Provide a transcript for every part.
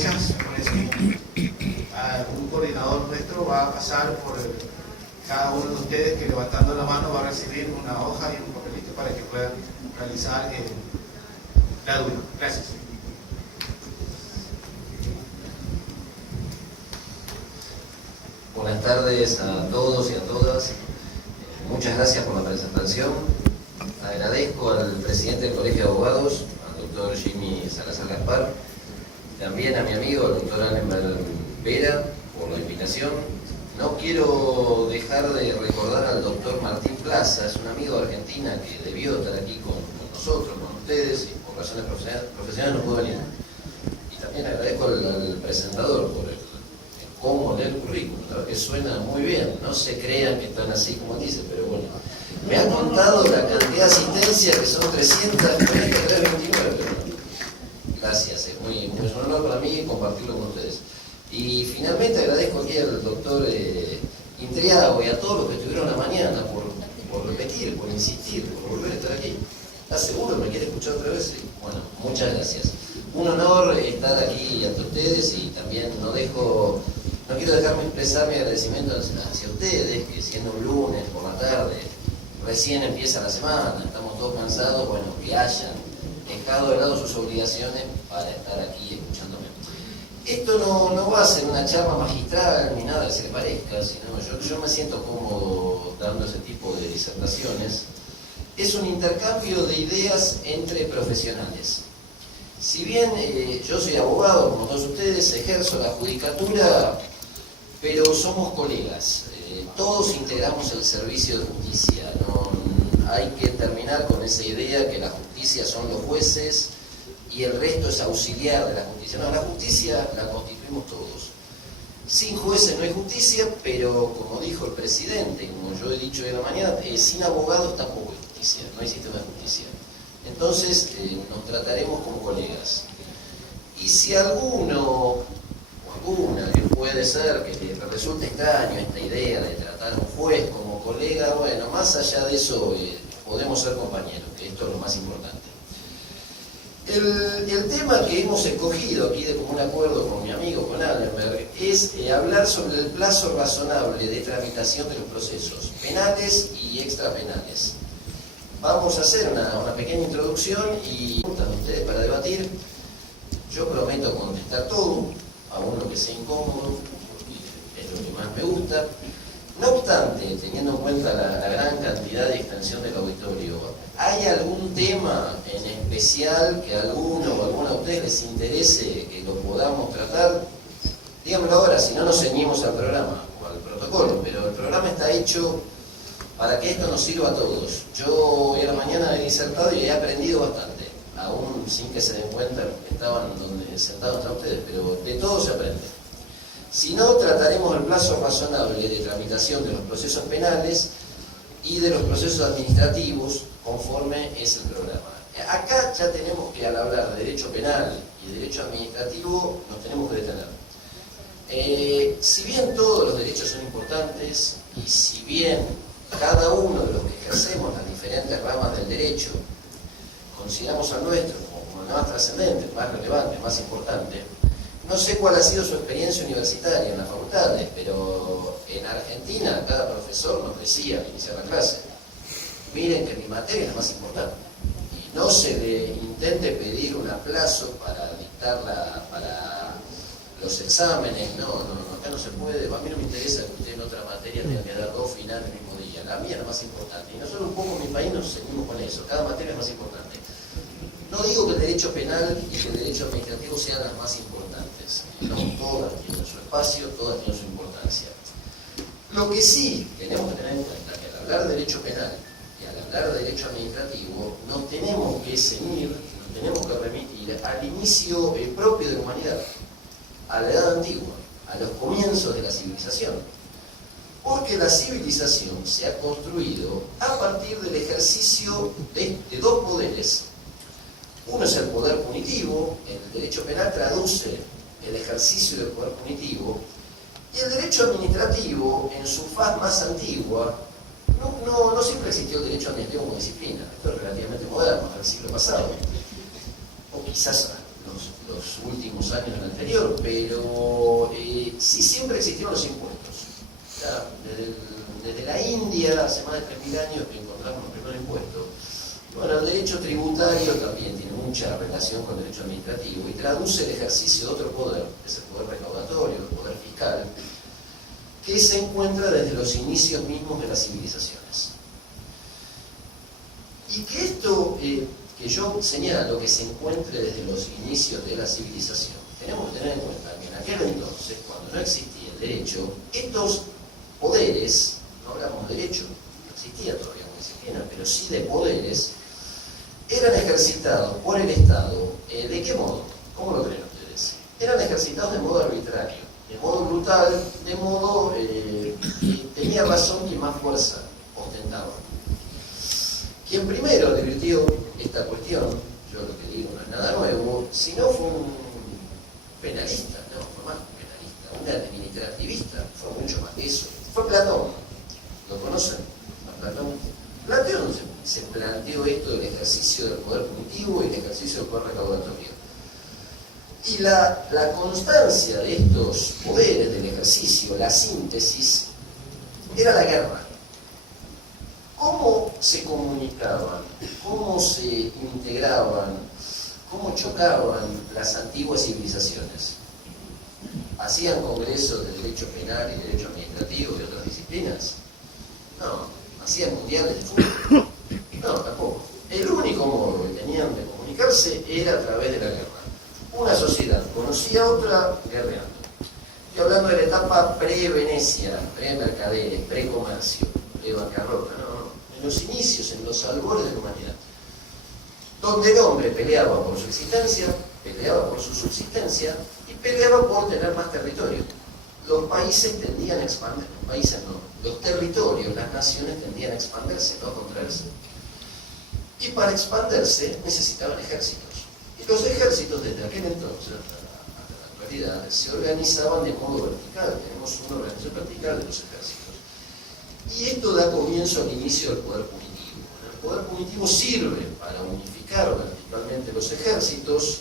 fechas, un coordinador nuestro va a pasar por cada uno de ustedes que levantando la mano va a recibir una hoja y un papelito para que puedan realizar la duda. Gracias. Buenas tardes a todos y a todas. Muchas gracias por la presentación. Agradezco al presidente del Colegio de Abogados, al doctor Jimmy Salazar Gaspar, también a mi amigo, el doctor Alemán Vera, por la invitación. No quiero dejar de recordar al doctor Martín Plaza, es un amigo de Argentina que debió estar aquí con nosotros, con ustedes, y por razones profesionales no pudo venir. Y también agradezco al presentador por el cómo leer el currículum, la verdad que suena muy bien, no se crean que están así como dice, pero bueno. Me han contado la cantidad de asistencia que son 329. Gracias, es un honor para mí compartirlo con ustedes. Y finalmente agradezco aquí al doctor Intriago y a todos los que estuvieron la mañana por repetir, por insistir, por volver a estar aquí. ¿Estás seguro? ¿Me quiere escuchar otra vez? Sí. Bueno, muchas gracias. Un honor estar aquí ante ustedes y también no quiero dejarme expresar mi agradecimiento hacia ustedes, que siendo un lunes por la tarde, recién empieza la semana, estamos todos cansados, bueno, que hayan dejado de lado sus obligaciones para estar aquí escuchándome. Esto no va a ser una charla magistral ni nada que se le parezca, sino yo me siento cómodo dando ese tipo de disertaciones. Es un intercambio de ideas entre profesionales. Si bien yo soy abogado, como todos ustedes, ejerzo la judicatura, pero somos colegas. Todos integramos el servicio de justicia. No hay que terminar con esa idea que la justicia son los jueces y el resto es auxiliar de la justicia. No, la justicia la constituimos todos. Sin jueces no hay justicia, pero como dijo el presidente, como yo he dicho de la mañana, sin abogados tampoco hay justicia, no hay sistema de justicia. Entonces nos trataremos como colegas. Y si alguno o alguna que puede ser que le resulte extraño esta idea de tratar a un juez como colega, bueno, más allá de eso podemos ser compañeros, que esto es lo más importante. El tema que hemos escogido aquí de común acuerdo con mi amigo, con Allenberg, es hablar sobre el plazo razonable de tramitación de los procesos penales y extrapenales. Vamos a hacer una pequeña introducción y preguntas de ustedes para debatir. Yo prometo contestar todo, aún lo que sea incómodo, porque es lo que más me gusta. No obstante, teniendo en cuenta la gran cantidad de extensión del auditorio, ¿hay algún tema en especial que a alguno o alguna de ustedes les interese que lo podamos tratar? Díganmelo ahora, si no nos ceñimos al programa o al protocolo, pero el programa está hecho para que esto nos sirva a todos. Yo hoy a la mañana he disertado y he aprendido bastante, aún sin que se den cuenta que estaban donde sentados entre ustedes, pero de todo se aprende. Si no, trataremos el plazo razonable de tramitación de los procesos penales y de los procesos administrativos conforme es el programa. Acá ya tenemos que, al hablar de derecho penal y derecho administrativo, nos tenemos que detener. Si bien todos los derechos son importantes y si bien cada uno de los que ejercemos las diferentes ramas del derecho consideramos al nuestro como el más trascendente, el más relevante, el más importante, no sé cuál ha sido su experiencia universitaria en las facultades, pero en Argentina cada profesor nos decía al iniciar la clase: miren que mi materia es la más importante. Y no se le intente pedir un aplazo para dictarla para los exámenes, no, acá no se puede. A mí no me interesa que usted en otra materia tenga que dar 2 finales el mismo día. La mía es la más importante. Y nosotros un poco en mi país nos seguimos con eso, cada materia es más importante. No digo que el derecho penal y que el derecho administrativo sean las más importantes. No, todas tienen su espacio, todas tienen su importancia. Lo que sí tenemos que tener en cuenta es que al hablar de derecho penal y al hablar de derecho administrativo, nos tenemos que ceñir, nos tenemos que remitir al inicio propio de la humanidad, a la edad antigua, a los comienzos de la civilización. Porque la civilización se ha construido a partir del ejercicio de 2 poderes. Uno es el poder punitivo, el derecho penal traduce el ejercicio del poder punitivo, y el derecho administrativo, en su faz más antigua, no siempre existió el derecho administrativo como disciplina. Esto es relativamente moderno, del siglo pasado. O quizás los últimos años del anterior, pero sí siempre existieron los impuestos. O sea, desde la India, hace más de 3.000 años que encontramos el primer impuesto. Bueno, el derecho tributario también tiene mucha relación con el derecho administrativo y traduce el ejercicio de otro poder, que es el poder recaudatorio, el poder fiscal, que se encuentra desde los inicios mismos de las civilizaciones. Y que esto que yo señalo, que se encuentre desde los inicios de la civilización, tenemos que tener en cuenta que en aquel entonces, cuando no existía el derecho, estos poderes, no hablamos de derecho, no existía todavía una disciplina, pero sí de poderes, eran ejercitados por el Estado. ¿De qué modo? ¿Cómo lo creen ustedes? Eran ejercitados de modo arbitrario, de modo brutal, de modo que tenía razón quien más fuerza ostentaba. Quien primero divirtió esta cuestión, yo lo que digo no es nada nuevo, sino fue un penalista, no, fue más un penalista, un administrativista, fue mucho más que eso. Fue Platón, ¿lo conocen? ¿A Platón? Platón se planteó esto del ejercicio del poder punitivo y el ejercicio del poder recaudatorio. Y la constancia de estos poderes del ejercicio, la síntesis, era la guerra. ¿Cómo se comunicaban? ¿Cómo se integraban? ¿Cómo chocaban las antiguas civilizaciones? ¿Hacían congresos de derecho penal y derecho administrativo y otras disciplinas? No. ¿Hacían mundiales de fútbol? No, tampoco. El único modo que tenían de comunicarse era a través de la guerra. Una sociedad conocía a otra guerreando. Estoy hablando de la etapa pre-Venecia, pre-mercaderes, pre-comercio, pre-bancarrota, no. En los inicios, en los albores de la humanidad, donde el hombre peleaba por su existencia, peleaba por su subsistencia y peleaba por tener más territorio. Los países tendían a expandir, los países no, los territorios, las naciones tendían a expandirse, no a contraerse. Y para expandirse necesitaban ejércitos. Y los ejércitos desde aquel entonces hasta la actualidad se organizaban de modo vertical. Tenemos una organización vertical de los ejércitos. Y esto da comienzo al inicio del poder punitivo. El poder punitivo sirve para unificar verticalmente los ejércitos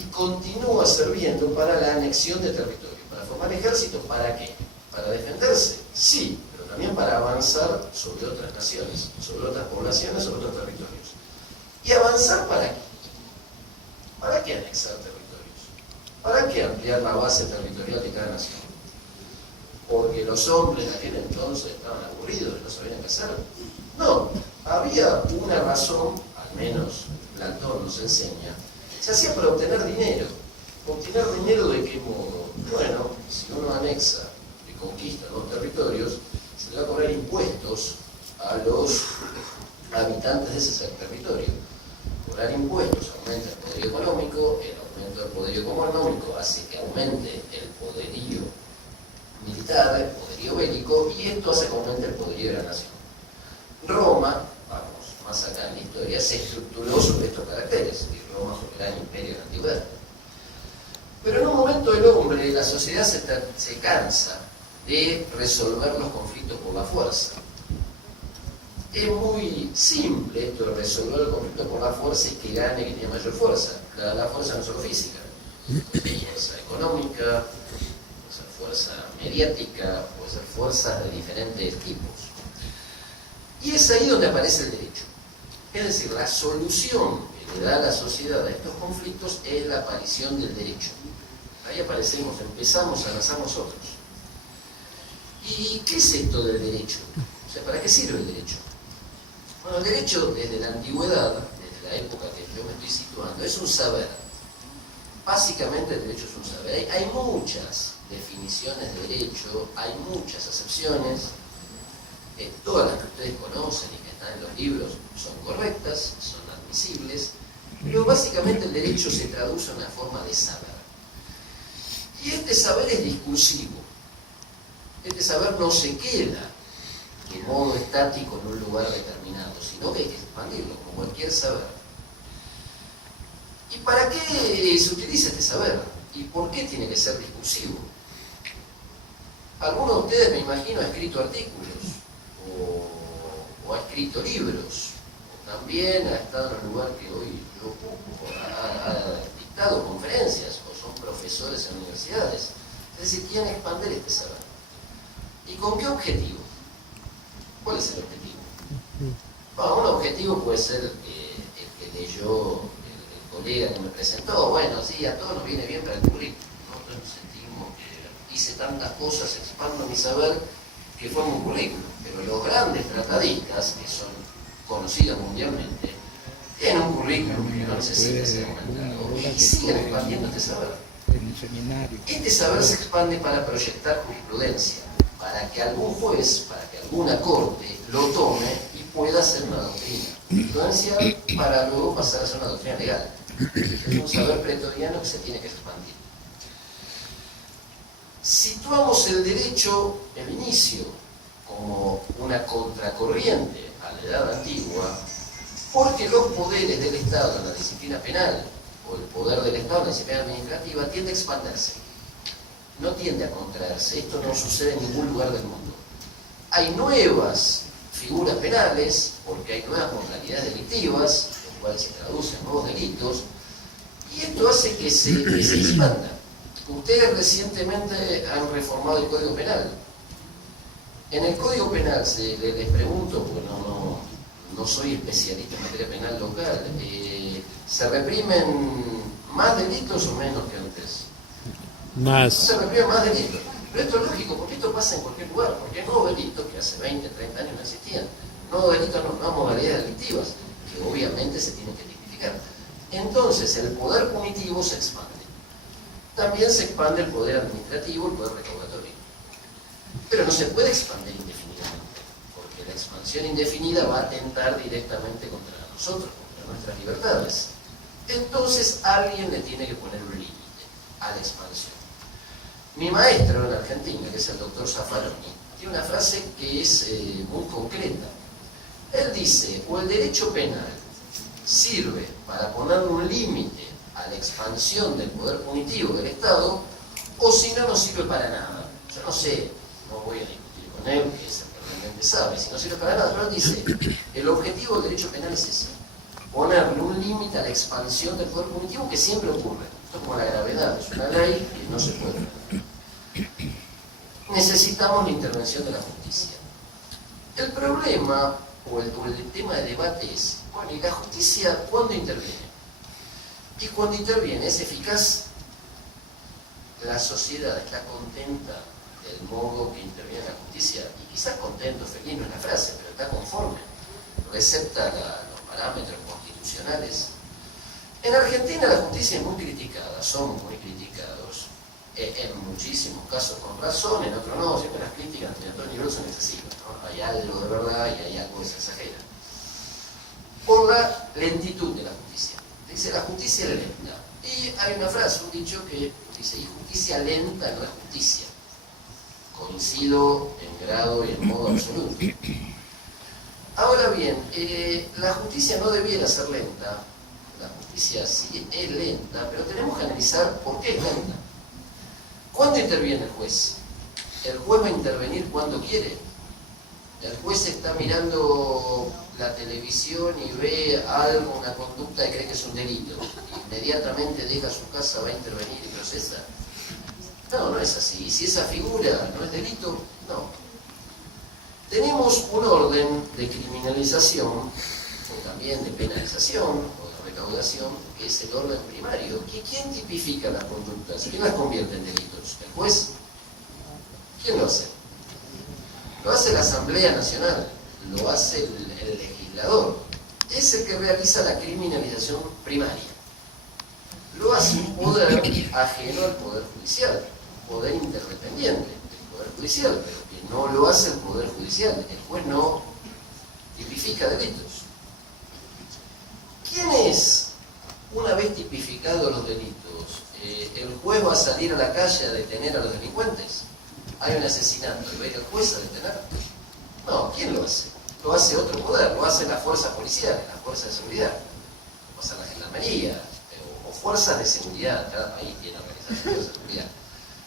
y continúa sirviendo para la anexión de territorio. ¿Para formar ejércitos? ¿Para qué? ¿Para defenderse? Sí, pero también para avanzar sobre otras naciones, sobre otras poblaciones, sobre otros territorios. ¿Y avanzar para qué? ¿Para qué anexar territorios? ¿Para qué ampliar la base territorial de cada nación? Porque los hombres de aquel entonces estaban aburridos y no sabían qué hacer. No, había una razón, al menos Platón nos enseña, se hacía para obtener dinero. ¿Obtener dinero de qué modo? Bueno, si uno anexa y conquista los territorios, se le va a cobrar impuestos a los habitantes de ese territorio. Cobrar impuestos aumenta el poderío económico, el aumento del poderío económico hace que aumente el poderío militar, el poderío bélico, y esto hace que aumente el poderío de la nación. Roma, vamos más acá en la historia, se estructuró sobre estos caracteres, y Roma fue el gran imperio de la antigüedad. Pero en un momento el hombre, la sociedad se cansa de resolver los conflictos por la fuerza. Es muy simple esto de resolver el conflicto por la fuerza y que gane quien tiene mayor fuerza. La fuerza no es solo física, puede ser fuerza económica, puede ser fuerza mediática, puede ser fuerzas de diferentes tipos. Y es ahí donde aparece el derecho. Es decir, la solución que le da a la sociedad a estos conflictos es la aparición del derecho. Ahí aparecemos, empezamos a lanzar nosotros. ¿Y qué es esto del derecho? O sea, ¿para qué sirve el derecho? Bueno, el derecho desde la antigüedad, desde la época que yo me estoy situando, es un saber. Básicamente el derecho es un saber. Hay muchas definiciones de derecho, hay muchas acepciones. Todas las que ustedes conocen y que están en los libros son correctas, son admisibles, pero básicamente el derecho se traduce en una forma de saber. Y este saber es discursivo. Este saber no se queda de modo estático en un lugar determinado, sino que hay que expandirlo, como cualquier saber. ¿Y para qué se utiliza este saber? ¿Y por qué tiene que ser discursivo? Alguno de ustedes, me imagino, ha escrito artículos, o ha escrito libros, o también ha estado en el lugar que hoy yo ocupo, ha dado conferencias o son profesores en universidades. Es decir, quieren expandir este saber. ¿Y con qué objetivo? ¿Cuál es el objetivo? Bueno, un objetivo puede ser el que leyó el colega que me presentó. Bueno, sí, a todos nos viene bien para el currículum. Nosotros sentimos que hice tantas cosas, expando mi saber, que fue un currículum. Pero los grandes tratadistas, que son conocidos mundialmente, tienen un currículum que no necesita ser aumentado y siguen expandiendo este saber. Este saber se expande para proyectar jurisprudencia, para que algún juez, para que alguna corte lo tome y pueda hacer una doctrina jurisprudencial para luego pasar a ser una doctrina legal. Es un saber pretoriano que se tiene que expandir. Situamos el derecho en inicio como una contracorriente a la edad antigua, porque los poderes del Estado en la disciplina penal o el poder del Estado en la disciplina administrativa tiende a expandirse, no tiende a contraerse. Esto no sucede en ningún lugar del mundo. Hay nuevas figuras penales porque hay nuevas modalidades delictivas, lo cual se traduce en nuevos delitos, y esto hace que se expanda. Ustedes recientemente han reformado el Código Penal. En el Código Penal, les pregunto, porque no soy especialista en materia penal local, ¿se reprimen más delitos o menos que antes? Más. Se reprimen más delitos. Pero esto es lógico, porque esto pasa en cualquier lugar, porque hay nuevos delitos que hace 20, 30 años no existían. Nuevos delitos, nuevas modalidades delictivas, que obviamente se tienen que tipificar. Entonces, el poder punitivo se expande. También se expande el poder administrativo, el poder recaudatorio. Pero no se puede expandir indefinidamente, porque la expansión indefinida va a atentar directamente contra nosotros, contra nuestras libertades. Entonces alguien le tiene que poner un límite a la expansión. Mi maestro en Argentina, que es el doctor Zaffaroni, tiene una frase que es muy concreta. Él dice, o el derecho penal sirve para poner un límite a la expansión del poder punitivo del Estado, o si no, no sirve para nada. Yo no sé, no voy a discutir con él, que es el que realmente sabe, si no sirve para nada, pero él dice, el objetivo del derecho penal es ese, ponerle un límite a la expansión del poder punitivo que siempre ocurre. Esto es como la gravedad, es una ley que no se puede frenar. Necesitamos la intervención de la justicia. El problema, o el tema de debate es, bueno, ¿y la justicia cuándo interviene? Y cuando interviene, ¿es eficaz? La sociedad está contenta del modo que interviene la justicia, y quizás contento, feliz no es la frase, pero está conforme, recepta los parámetros constitucionales. En Argentina la justicia es muy criticada, somos muy criticados, en muchísimos casos con razón, en otros no, siempre las críticas de todo nivel son excesivas, ¿no? Hay algo de verdad y hay algo que se exagera. Por la lentitud de la justicia. Dice, la justicia es lenta. Y hay una frase, un dicho que dice, y justicia lenta no es justicia. Coincido en grado y en modo absoluto. Ahora bien, la justicia no debiera ser lenta. La justicia sí es lenta, pero tenemos que analizar por qué es lenta. ¿Cuándo interviene el juez? El juez va a intervenir cuando quiere. El juez está mirando la televisión y ve algo, una conducta que cree que es un delito. Inmediatamente deja su casa, va a intervenir y procesa. No, no es así. Y si esa figura no es delito, no. Tenemos un orden de criminalización, o también de penalización, o de recaudación, que es el orden primario. ¿Quién tipifica las conductas? ¿Quién las convierte en delitos? ¿El juez? ¿Quién lo hace? Lo hace la Asamblea Nacional, lo hace el legislador. Es el que realiza la criminalización primaria. Lo hace un poder ajeno al Poder Judicial, un poder interdependiente del Poder Judicial, pero que no lo hace el Poder Judicial. El juez no tipifica delitos. ¿Quién es, una vez tipificados los delitos, el juez va a salir a la calle a detener a los delincuentes? Hay un asesinato, ¿y va a ir el juez a detener? No, ¿quién lo hace? Lo hace otro poder, lo hacen las fuerzas policiales, las fuerzas de seguridad, lo hace la gendarmería, o fuerzas de seguridad, cada país tiene organizaciones de seguridad.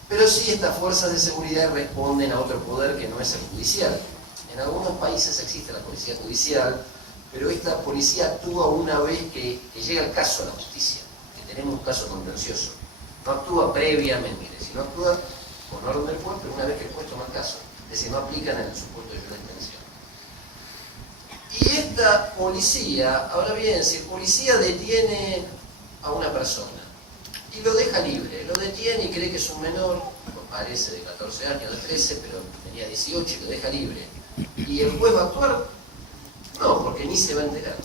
Pero sí, estas fuerzas de seguridad responden a otro poder que no es el judicial. En algunos países existe la policía judicial, pero esta policía actúa una vez que llega el caso a la justicia, que tenemos un caso contencioso. No actúa previamente, sino actúa con orden del juez, pero una vez que el juez toma el caso. Es decir, no aplican en el supuesto de violencia. Y esta policía, ahora bien, si el policía detiene a una persona y lo deja libre, lo detiene y cree que es un menor, parece de 14 años, de 13, pero tenía 18 y lo deja libre, ¿y el juez va a actuar? No, porque ni se va a enterar.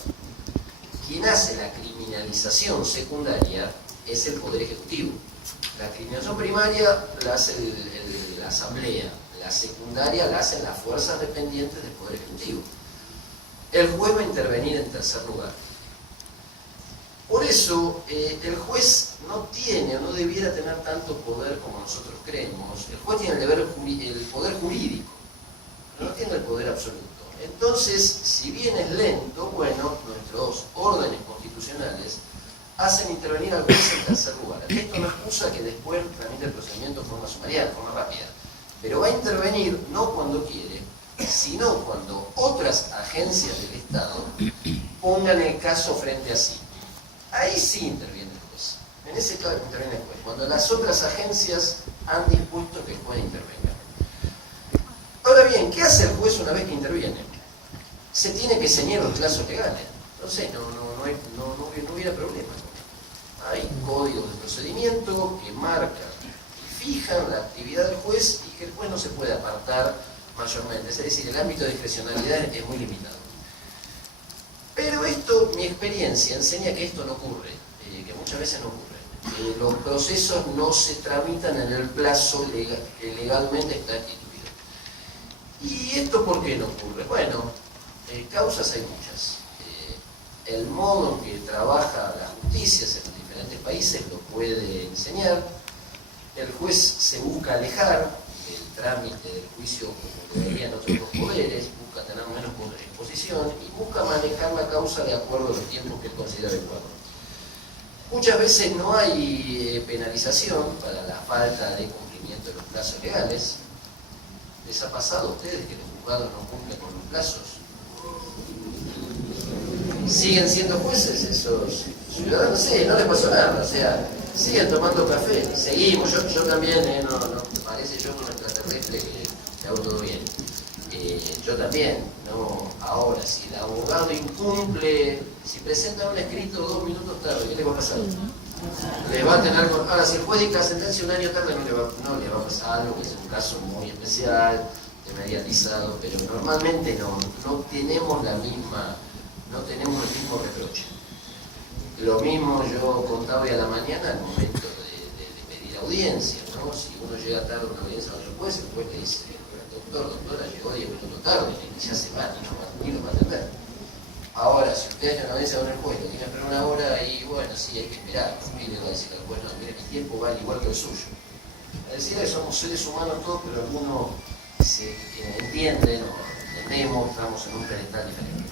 Quien hace la criminalización secundaria es el Poder Ejecutivo. La criminalización primaria la hace la Asamblea, la secundaria la hacen las fuerzas dependientes del Poder Ejecutivo. El juez va a intervenir en tercer lugar. Por eso, el juez no tiene o no debiera tener tanto poder como nosotros creemos. El juez tiene el poder jurídico, pero no tiene el poder absoluto. Entonces, si bien es lento, bueno, nuestros órdenes constitucionales hacen intervenir al juez en tercer lugar. Esto no excusa que después tramite el procedimiento de forma sumaria, de forma rápida. Pero va a intervenir no cuando quiere, sino cuando otras agencias del Estado pongan el caso frente a sí. Ahí sí interviene el juez. En ese caso interviene el juez. Cuando las otras agencias han dispuesto que el juez intervenga. Ahora bien, ¿qué hace el juez una vez que interviene? Se tiene que ceñir los plazos legales. Entonces no hubiera problema. Hay códigos de procedimiento que marcan y fijan la actividad del juez y que el juez no se puede apartar mayormente. Es decir, el ámbito de discrecionalidad es muy limitado. Pero esto, mi experiencia enseña que esto no ocurre, que muchas veces no ocurre. Los procesos no se tramitan en el plazo que legalmente está instituido. ¿Y esto por qué no ocurre? Bueno, causas hay muchas. El modo en que trabaja la justicia en los diferentes países lo puede enseñar. El juez se busca alejar del trámite del juicio como deberían otros dos poderes, busca tener menos exposición y busca manejar la causa de acuerdo a los tiempos que él considera adecuados. Muchas veces no hay penalización para la falta de cumplimiento de los plazos legales. ¿Les ha pasado a ustedes que los juzgados no cumplen con los plazos? ¿Siguen siendo jueces esos ciudadanos? Sí, no les pasó nada, o sea, siguen tomando café, seguimos, yo también, no parece yo un extraterrestre que hago todo bien. Yo también, no, ahora, si el abogado incumple, si presenta un escrito 2 minutos tarde, ¿qué le va a pasar? Le va a tener, ahora, si el juez dicta sentencia un año tarde, no le va a pasar algo, que es un caso muy especial, mediatizado, pero normalmente no tenemos el mismo reproche. Lo mismo yo contaba hoy a la mañana al momento de pedir audiencia, ¿no? Si uno llega tarde a una audiencia con el juez le dice, doctora, llegó 10 minutos tarde, y ya se va, ni lo va a atender. Ahora, si usted hace una audiencia con el juez, lo tiene que esperar una hora, y bueno, sí, hay que esperar, y le va a decir al juez, no, mire, mi tiempo vale igual que el suyo. Es decir, que somos seres humanos todos, pero algunos se entienden o entendemos, estamos en un pedestal diferente.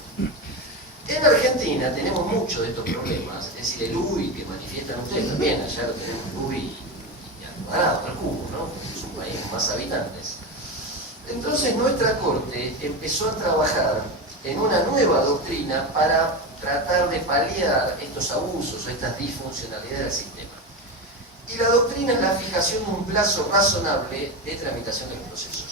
En Argentina tenemos muchos de estos problemas, es decir, el UBI que manifiestan ustedes también, allá lo tenemos el UBI y al cuadrado, al cubo, ¿no? Es un país con más habitantes. Entonces nuestra Corte empezó a trabajar en una nueva doctrina para tratar de paliar estos abusos o estas disfuncionalidades del sistema. Y la doctrina es la fijación de un plazo razonable de tramitación de los procesos.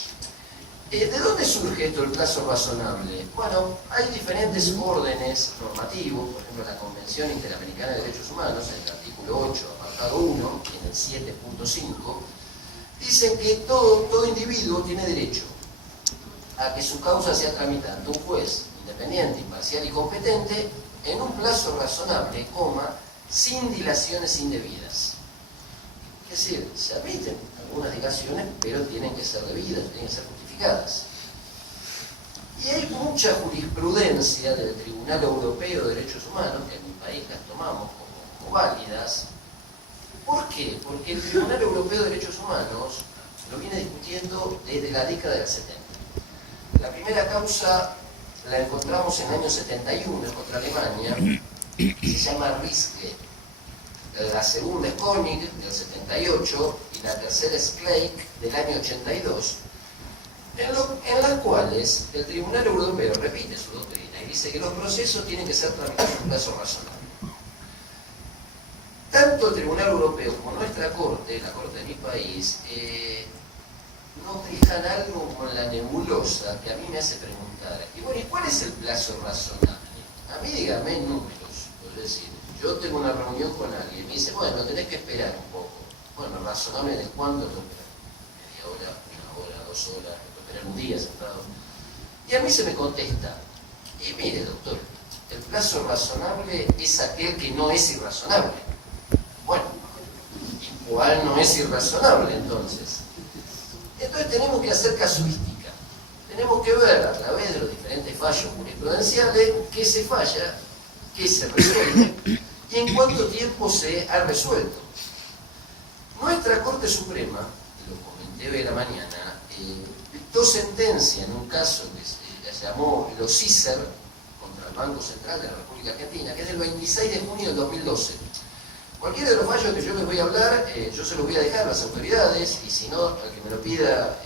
¿De dónde surge esto, el plazo razonable? Bueno, hay diferentes órdenes normativos, por ejemplo, la Convención Interamericana de Derechos Humanos, en el artículo 8, apartado 1, en el 7.5, dicen que todo individuo tiene derecho a que su causa sea tramitada ante un juez independiente, imparcial y competente en un plazo razonable, sin dilaciones indebidas. Es decir, se admiten algunas dilaciones, pero tienen que ser debidas, tienen que ser justificadas. Y hay mucha jurisprudencia del Tribunal Europeo de Derechos Humanos, que en mi país las tomamos como válidas. ¿Por qué? Porque el Tribunal Europeo de Derechos Humanos lo viene discutiendo desde la década del 70. La primera causa la encontramos en el año 71 contra Alemania, se llama Riske. La segunda es Koenig, del 78, y la tercera es Kleik, del año 82, en las cuales el Tribunal Europeo repite su doctrina y dice que los procesos tienen que ser tramitados en un plazo razonable. tanto el Tribunal Europeo como nuestra Corte, la Corte de mi país, nos dejan algo con la nebulosa que a mí me hace preguntar. Y bueno, ¿y cuál es el plazo razonable? A mí dígame números. Es decir, yo tengo una reunión con alguien y me dice, bueno, tenés que esperar un poco. Bueno, razonable de cuándo tengo que esperar. Media hora, 1 hora, 2 horas, tengo que esperar un día sentado. Y a mí se me contesta, y mire doctor, el plazo razonable es aquel que no es irrazonable. Bueno, ¿y cuál no es irrazonable entonces? Entonces tenemos que hacer casuística. Tenemos que ver a través de los diferentes fallos jurisprudenciales qué se falla, qué se resuelve y en cuánto tiempo se ha resuelto. Nuestra Corte Suprema, lo comenté hoy a la mañana, dictó sentencia en un caso que se llamó los ISER contra el Banco Central de la República Argentina, que es del 26 de junio del 2012. Cualquiera de los fallos que yo les voy a hablar, yo se los voy a dejar a las autoridades, y si no, al que me lo pida,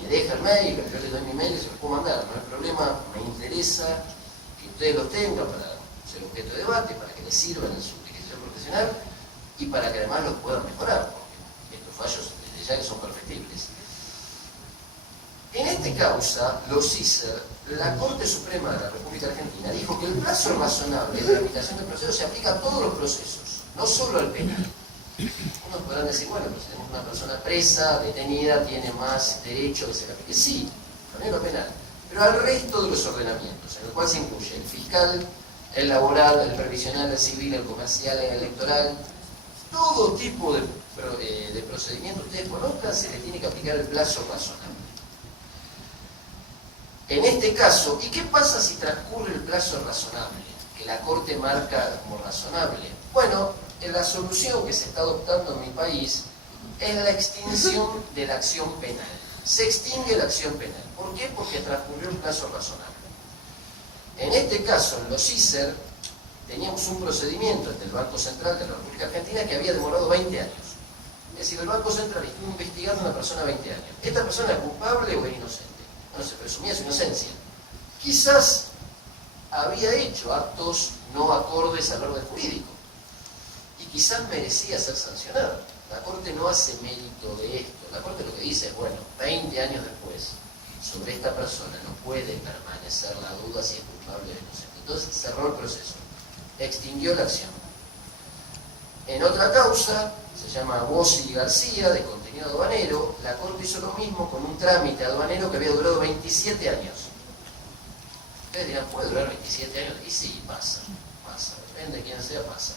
me deja el mail, yo les doy mi mail y se los puedo mandar, no hay problema. Me interesa que ustedes los tengan para ser objeto de debate, para que les sirvan en su utilización profesional y para que además los puedan mejorar, porque estos fallos desde ya que son perfectibles. En esta causa, los ISER, la Corte Suprema de la República Argentina dijo que el plazo razonable de tramitación del proceso se aplica a todos los procesos, no solo al penal. Unos podrán decir, bueno, pues tenemos una persona presa, detenida, tiene más derecho que se le aplique. Sí, también lo penal, pero al resto de los ordenamientos, en el cual se incluye el fiscal, el laboral, el previsional, el civil, el comercial, el electoral, todo tipo de procedimiento que ustedes conozcan, se les tiene que aplicar el plazo razonable. En este caso, ¿y qué pasa si transcurre el plazo razonable, que la Corte marca como razonable? Bueno, la solución que se está adoptando en mi país es la extinción de la acción penal. Se extingue la acción penal. ¿Por qué? Porque transcurrió el plazo razonable. En este caso, en los ISER, teníamos un procedimiento ante el Banco Central de la República Argentina que había demorado 20 años. Es decir, el Banco Central estuvo investigando a una persona 20 años. ¿Esta persona es culpable o es inocente? Bueno, se presumía su inocencia. Quizás había hecho actos no acordes al orden jurídico y quizás merecía ser sancionado. La Corte no hace mérito de esto. La Corte lo que dice es, bueno, 20 años después, sobre esta persona no puede permanecer la duda si es culpable o inocente. Entonces cerró el proceso, extinguió la acción. En otra causa, se llama Bossi y García, de contenido aduanero, la Corte hizo lo mismo con un trámite aduanero que había durado 27 años. Ustedes dirán, ¿puede durar 27 años? Y sí, pasa, depende de quién sea, pasa.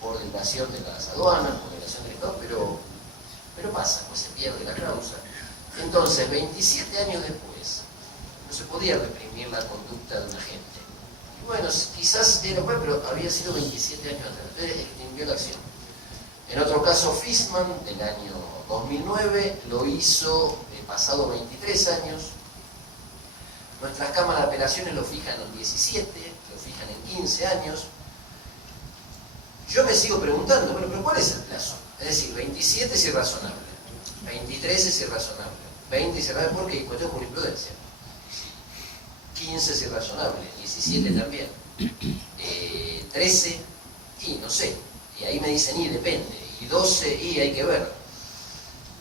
Por violación de las aduanas, por violación del Estado, pero pasa, pues se pierde la causa. Entonces, 27 años después, no se podía reprimir la conducta de un agente. Y bueno, quizás era bueno, pero había sido 27 años atrás, entonces extinguió la acción. En otro caso, Fissmann, del año 2009, lo hizo pasado 23 años. Nuestras cámaras de apelaciones lo fijan en 17, lo fijan en 15 años. Yo me sigo preguntando, bueno, pero ¿cuál es el plazo? Es decir, 27 es irrazonable, 23 es irrazonable, 20 es irrazonable porque hay cuestión de jurisprudencia, 15 es irrazonable, 17 también, 13, y no sé, y ahí me dicen, y depende, y 12, y hay que ver.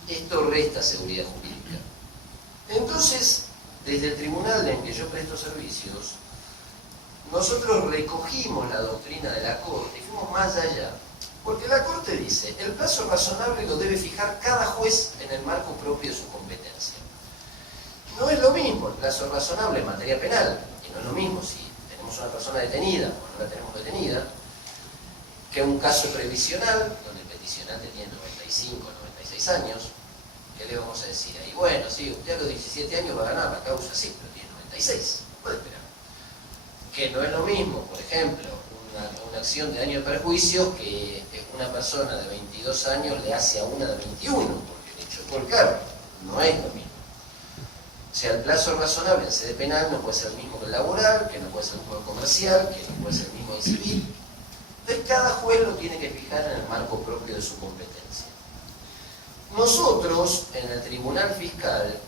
Esto resta seguridad jurídica. Entonces, desde el tribunal en que yo presto servicios, nosotros recogimos la doctrina de la Corte y fuimos más allá. Porque la Corte dice, el plazo razonable lo debe fijar cada juez en el marco propio de su competencia. No es lo mismo el plazo razonable en materia penal, y no es lo mismo si tenemos una persona detenida o no la tenemos detenida, que un caso previsional, donde el peticionante tiene 95 o 96 años. ¿Qué le vamos a decir ahí? Bueno, sí, usted a los 17 años va a ganar la causa, sí, pero tiene 96, puede esperar. Que no es lo mismo, por ejemplo, una acción de daño de perjuicio que una persona de 22 años le hace a una de 21, porque le chocó el carro. No es lo mismo. O sea, el plazo razonable en sede penal no puede ser el mismo que el laboral, que no puede ser el mismo que el comercial, que no puede ser el mismo que el civil. Entonces, cada juez lo tiene que fijar en el marco propio de su competencia. Nosotros, en el Tribunal Fiscal,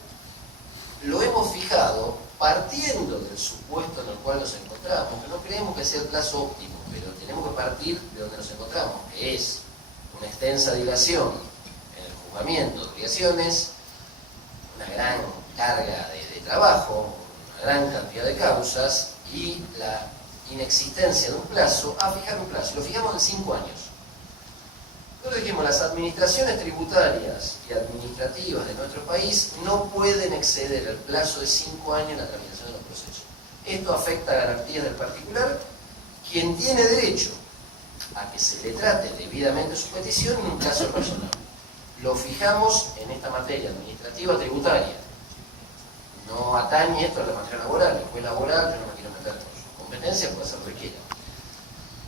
lo hemos fijado partiendo del supuesto en el cual nos encontramos, que no creemos que sea el plazo óptimo, pero tenemos que partir de donde nos encontramos, que es una extensa dilación en el juzgamiento de obligaciones, una gran carga de trabajo, una gran cantidad de causas y la inexistencia de un plazo a fijar un plazo. Lo fijamos en 5 años. Nosotros dijimos, las administraciones tributarias y administrativas de nuestro país no pueden exceder el plazo de 5 años en la tramitación de los procesos. Esto afecta a garantías del particular, quien tiene derecho a que se le trate debidamente su petición en un plazo razonable. Lo fijamos en esta materia administrativa tributaria. No atañe esto a la materia laboral. El juez laboral, yo no me quiero meter con sus competencias, puede hacer lo que quiera.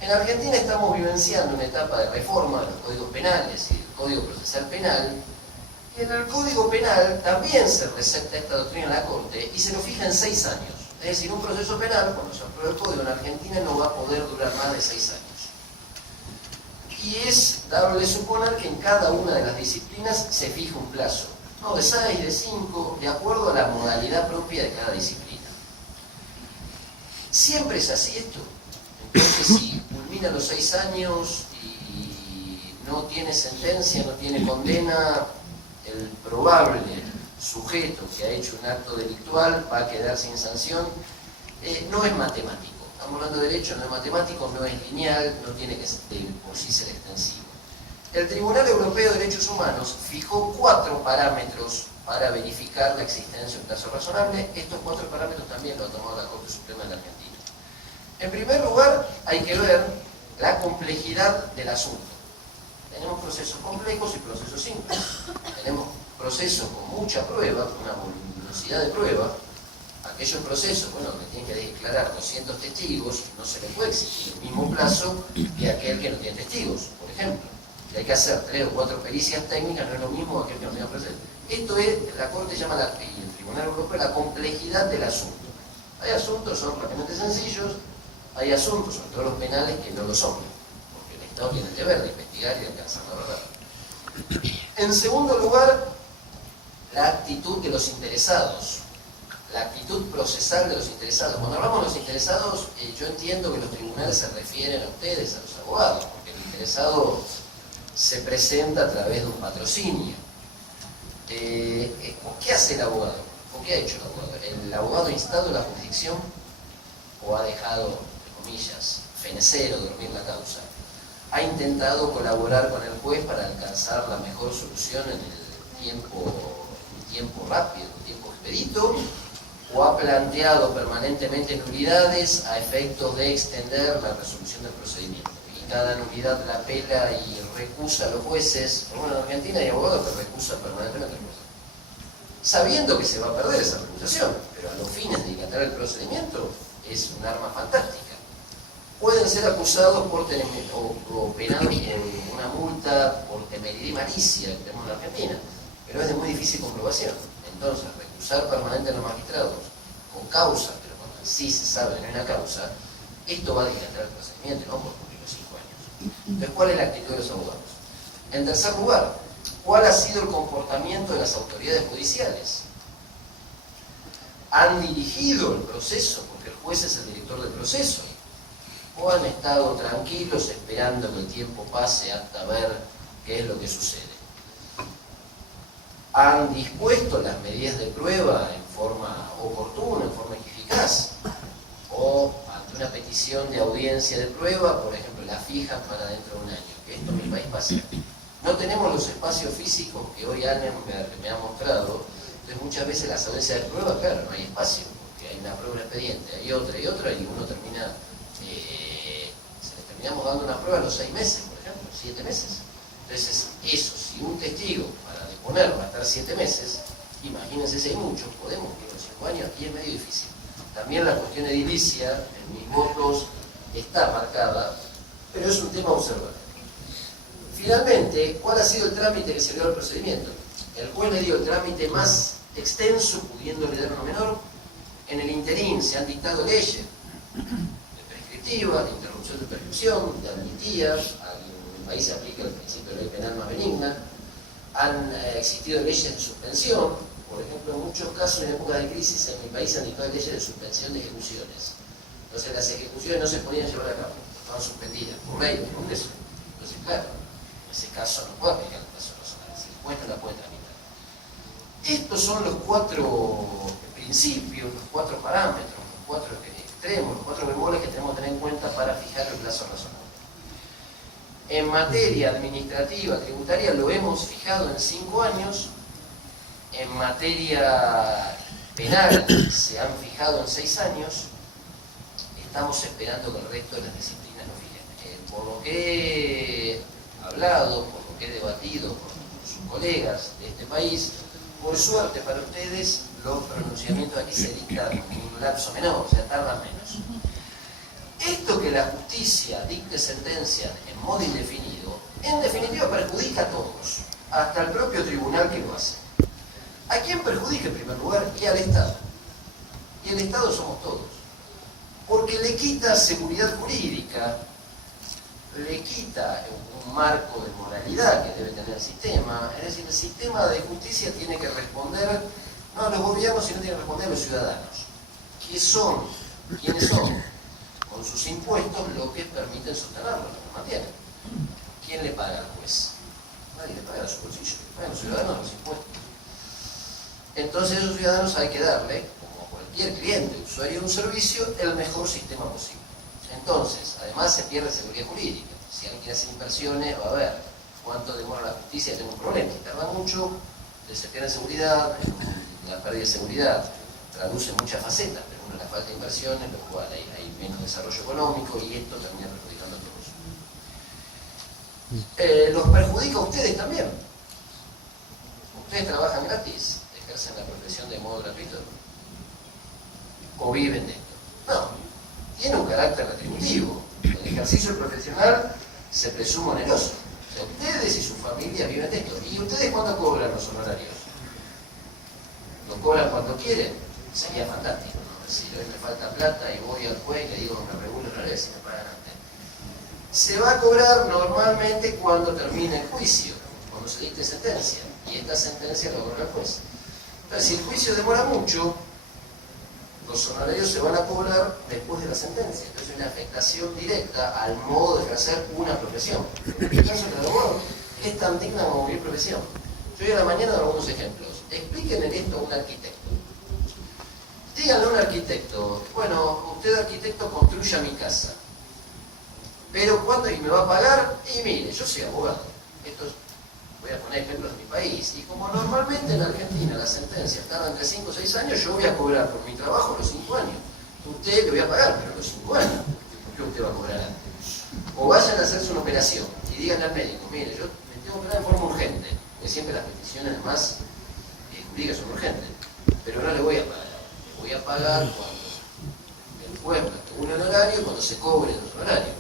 En Argentina estamos vivenciando una etapa de reforma de los códigos penales y del Código Procesal Penal, y en el Código Penal también se recepta esta doctrina en la Corte y se lo fija en 6 años. Es decir, un proceso penal, cuando se aprueba el Código en Argentina, no va a poder durar más de 6 años. Y es dable suponer que en cada una de las disciplinas se fija un plazo, no de 6, de 5, de acuerdo a la modalidad propia de cada disciplina. Siempre es así esto. Entonces, si culmina los 6 años y no tiene sentencia, no tiene condena, el probable sujeto que ha hecho un acto delictual va a quedar sin sanción. No es matemático. Estamos hablando de derecho, no es matemático, no es lineal, no tiene que por sí ser extensivo. El Tribunal Europeo de Derechos Humanos fijó 4 parámetros para verificar la existencia de un plazo razonable. Estos 4 parámetros también lo ha tomado la Corte Suprema de la Argentina. En primer lugar, hay que ver la complejidad del asunto. Tenemos procesos complejos y procesos simples. Tenemos procesos con mucha prueba, una voluminosidad de prueba. Aquellos procesos, bueno, que tienen que declarar 200 testigos, no se le puede exigir el mismo plazo que aquel que no tiene testigos, por ejemplo. Si hay que hacer 3 o 4 pericias técnicas, no es lo mismo que aquel que no tenga presente. Esto es, la Corte llama, y el Tribunal Europeo, la complejidad del asunto. Hay asuntos que son realmente sencillos, hay asuntos, sobre todo los penales, que no lo son, porque el Estado tiene el deber de investigar y de alcanzar la verdad. En segundo lugar, la actitud de los interesados. La actitud procesal de los interesados. Cuando hablamos de los interesados, yo entiendo que los tribunales se refieren a ustedes, a los abogados, porque el interesado se presenta a través de un patrocinio. ¿Qué hace el abogado? ¿O qué ha hecho el abogado? ¿El abogado ha instado la jurisdicción o ha dejado, entre comillas, fenecer o dormir la causa? ¿Ha intentado colaborar con el juez para alcanzar la mejor solución en un tiempo rápido, un tiempo expedito? ¿O ha planteado permanentemente nulidades a efectos de extender la resolución del procedimiento? Y cada nulidad la apela y recusa a los jueces. Bueno, en Argentina hay abogados que recusan permanentemente el procedimiento, sabiendo que se va a perder esa recusación, pero a los fines de dilatar el procedimiento es un arma fantástica. Pueden ser acusados por o penados con una multa por temeridad y malicia, que tenemos en Argentina, pero es de muy difícil comprobación. Entonces, recusar permanente a los magistrados con causa, pero cuando sí se sabe que no hay una causa, esto va a dilatar el procedimiento, no por cumplir los 5 años. Entonces, ¿cuál es la actitud de los abogados? En tercer lugar, ¿cuál ha sido el comportamiento de las autoridades judiciales? ¿Han dirigido el proceso porque el juez es el director del proceso? ¿O han estado tranquilos esperando que el tiempo pase hasta ver qué es lo que sucede? ¿Han dispuesto las medidas de prueba en forma oportuna, en forma eficaz? ¿O ante una petición de audiencia de prueba, por ejemplo, la fijan para dentro de un año? Que esto en mi país pasa. No tenemos los espacios físicos que hoy Anne me ha mostrado, entonces muchas veces las audiencias de prueba, claro, no hay espacio, porque hay una prueba, un expediente, hay otra y otra, y uno termina, se le terminamos dando una prueba a los 6 meses, por ejemplo, 7 meses. Entonces, eso, si un testigo para deponer va a estar 7 meses, imagínense si hay muchos, podemos vivir los 5 años, y es medio difícil. También la cuestión edilicia, en mis votos, está marcada, pero es un tema a observar. Finalmente, ¿cuál ha sido el trámite que se dio al procedimiento? El juez le dio el trámite más extenso, pudiéndole dar uno menor. En el interín se han dictado leyes de prescriptiva, de interrupción de prescripción, de amnistía. En el país se aplica el principio de ley penal más benigna. Han existido leyes de suspensión. Por ejemplo, en muchos casos, en época de crisis, en mi país se han dictado leyes de suspensión de ejecuciones. Entonces, las ejecuciones no se podían llevar a cabo. estaban suspendidas por ley del Congreso. Entonces, claro, en ese caso no puede aplicar el plazo razonable, si el juez no la puede tramitar. Estos son los 4 principios, los 4 parámetros, los 4 extremos, los 4 bemoles que tenemos que tener en cuenta para fijar el plazo razonable. En materia administrativa, tributaria, lo hemos fijado en 5 años. En materia penal se han fijado en 6 años. Estamos esperando que el resto de las disciplinas lo fijen. Por lo que he hablado, por lo que he debatido con sus colegas de este país, por suerte para ustedes, los pronunciamientos aquí se dictan en un lapso menor, o sea, tardan menos. Esto que la justicia dicte sentencias en modo indefinido, en definitiva perjudica a todos, hasta el propio tribunal que lo hace. ¿A quién perjudica en primer lugar? Y al Estado. Y el Estado somos todos. Porque le quita seguridad jurídica, le quita un marco de moralidad que debe tener el sistema. Es decir, el sistema de justicia tiene que responder, no a los gobiernos, sino tiene que responder a los ciudadanos. ¿Quiénes son? Con sus impuestos lo que permiten sostenerlo, lo que mantienen. ¿Quién le paga al juez? Nadie le paga a su bolsillo, le pagan los ciudadanos los impuestos. Entonces a esos ciudadanos hay que darle, como cualquier cliente, usuario de un servicio, el mejor sistema posible. Entonces, además se pierde seguridad jurídica. Si alguien quiere hacer inversiones, va a ver cuánto demora la justicia, tengo un problema. Si tarda mucho, se pierde seguridad, la pérdida de seguridad traduce muchas facetas, pero una es la falta de inversión, en lo cual hay menos desarrollo económico y esto termina perjudicando a todos. Los perjudica a ustedes también. Ustedes trabajan gratis, ejercen la profesión de modo gratuito o viven de esto. No, tiene un carácter retributivo. El ejercicio profesional se presume oneroso. O sea, ustedes y sus familias viven de esto. ¿Y ustedes cuándo cobran los honorarios? ¿Lo cobran cuando quieren? Sería fantástico, ¿no? Si hoy me falta plata y voy al juez y le digo que me regule una vez y me pagan antes. Se va a cobrar normalmente cuando termine el juicio, cuando se dicte sentencia. Y esta sentencia la cobra el juez. Entonces, si el juicio demora mucho, los honorarios se van a cobrar después de la sentencia. Entonces, hay una afectación directa al modo de ejercer una profesión. En el caso del abogado, es tan digna como cualquier profesión. Yo hoy a la mañana doy algunos ejemplos. Explíquenle esto a un arquitecto. Díganle a un arquitecto, bueno, usted arquitecto construya mi casa. Pero ¿cuándo? ¿Y me va a pagar? Y mire, yo soy abogado. Esto es, voy a poner ejemplos de mi país. Y como normalmente en Argentina las sentencias tardan entre 5 o 6 años, yo voy a cobrar por mi trabajo los 5 años. Usted le voy a pagar, pero los 5 años. ¿Por qué usted va a cobrar antes? O vayan a hacerse una operación y digan al médico, mire, yo me tengo que operar de forma urgente. Porque siempre las peticiones además jurídicas son urgentes. Pero no le voy a pagar. Le voy a pagar cuando el juez me tuvo un honorario, cuando se cobre los honorarios.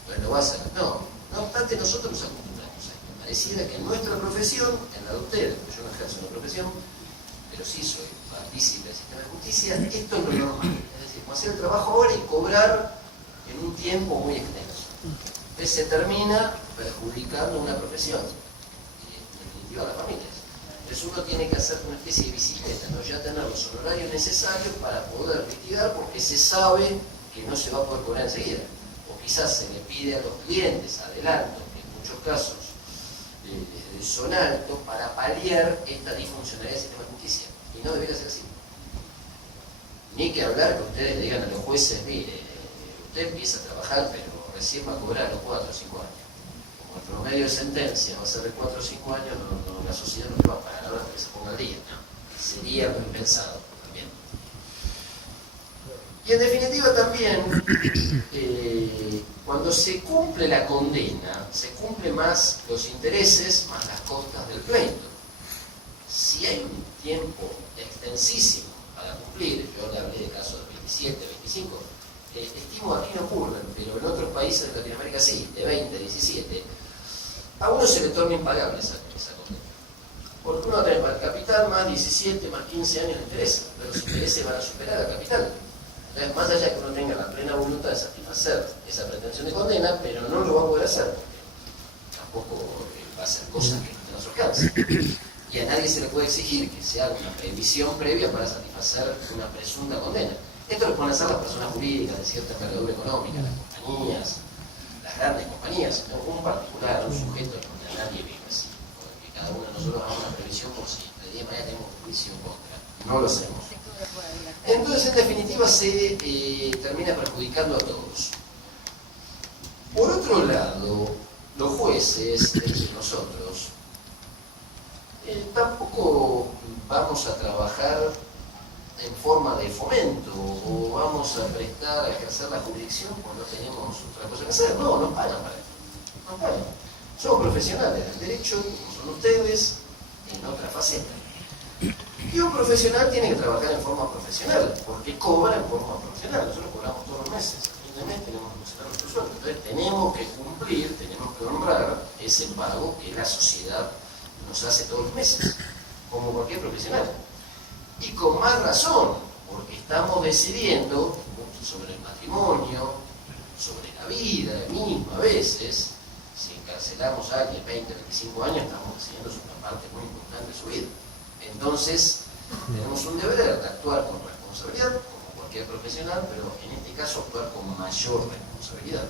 Entonces lo va a hacer. No obstante, nosotros nos acostumbramos a esto. Pareciera que en nuestra profesión, en la de ustedes, porque yo no ejerzo una profesión, pero sí soy partícipe del sistema de justicia, esto es lo normal. Es decir, hacer el trabajo ahora y cobrar en un tiempo muy extenso. Entonces se termina perjudicando una profesión, y en definitiva a las familias. Entonces uno tiene que hacer una especie de bicicleta, ¿no? Ya tener los honorarios necesarios para poder litigar, porque se sabe que no se va a poder cobrar enseguida. O quizás se le pide a los clientes adelanto, que en muchos casos son altos, para paliar esta disfuncionalidad del sistema de justicia. Y no debería ser así. Ni que hablar que ustedes le digan a los jueces, mire, usted empieza a trabajar, pero recién va a cobrar a los 4 o 5 años. Como el promedio de sentencia va a ser de 4 o 5 años, la sociedad no le va a pagar ahora que se ponga al día. Sería lo impensado también. Y en definitiva también, cuando se cumple la condena, se cumplen más los intereses, más las costas del pleito. Si hay un tiempo extensísimo para cumplir, yo le hablé de casos de 27, 25, estimo aquí no ocurren, pero en otros países de Latinoamérica sí, de 20, 17, a uno se le torna impagable esa condena. Porque uno va a tener para el capital más 17, más 15 años de interés, pero los intereses van a superar al capital. Entonces, más allá de que uno tenga la plena voluntad de satisfacer esa pretensión de condena, pero no lo va a poder hacer, porque tampoco va a hacer cosas que no nos alcancen. Y a nadie se le puede exigir que se haga una previsión previa para satisfacer una presunta condena. Esto lo pueden hacer las personas jurídicas de cierta envergadura económica, compañías, las grandes compañías, sino un particular, un sujeto donde nadie vive así, porque cada uno de nosotros haga una previsión por si de día de mañana tenemos un juicio en contra. No lo hacemos. Entonces, en definitiva, se termina perjudicando a todos. Por otro lado, los jueces, es decir, nosotros, tampoco vamos a trabajar en forma de fomento o vamos a prestar a ejercer la jurisdicción cuando no tenemos otra cosa que hacer. No, nos pagan para esto. Nos pagan. Somos profesionales del derecho, como son ustedes, en otra faceta. Y un profesional tiene que trabajar en forma profesional, porque cobra en forma profesional. Nosotros cobramos todos los meses. A fin de mes tenemos que buscar nuestro sueldo. Entonces tenemos que cumplir, tenemos que honrar ese pago que la sociedad nos hace todos los meses, como cualquier profesional. Y con más razón, porque estamos decidiendo sobre el matrimonio, sobre la vida misma a veces. Si encarcelamos a alguien 20, 25 años, estamos decidiendo sobre una parte muy importante de su vida. Entonces, tenemos un deber de actuar con responsabilidad, como cualquier profesional, pero en este caso actuar con mayor responsabilidad.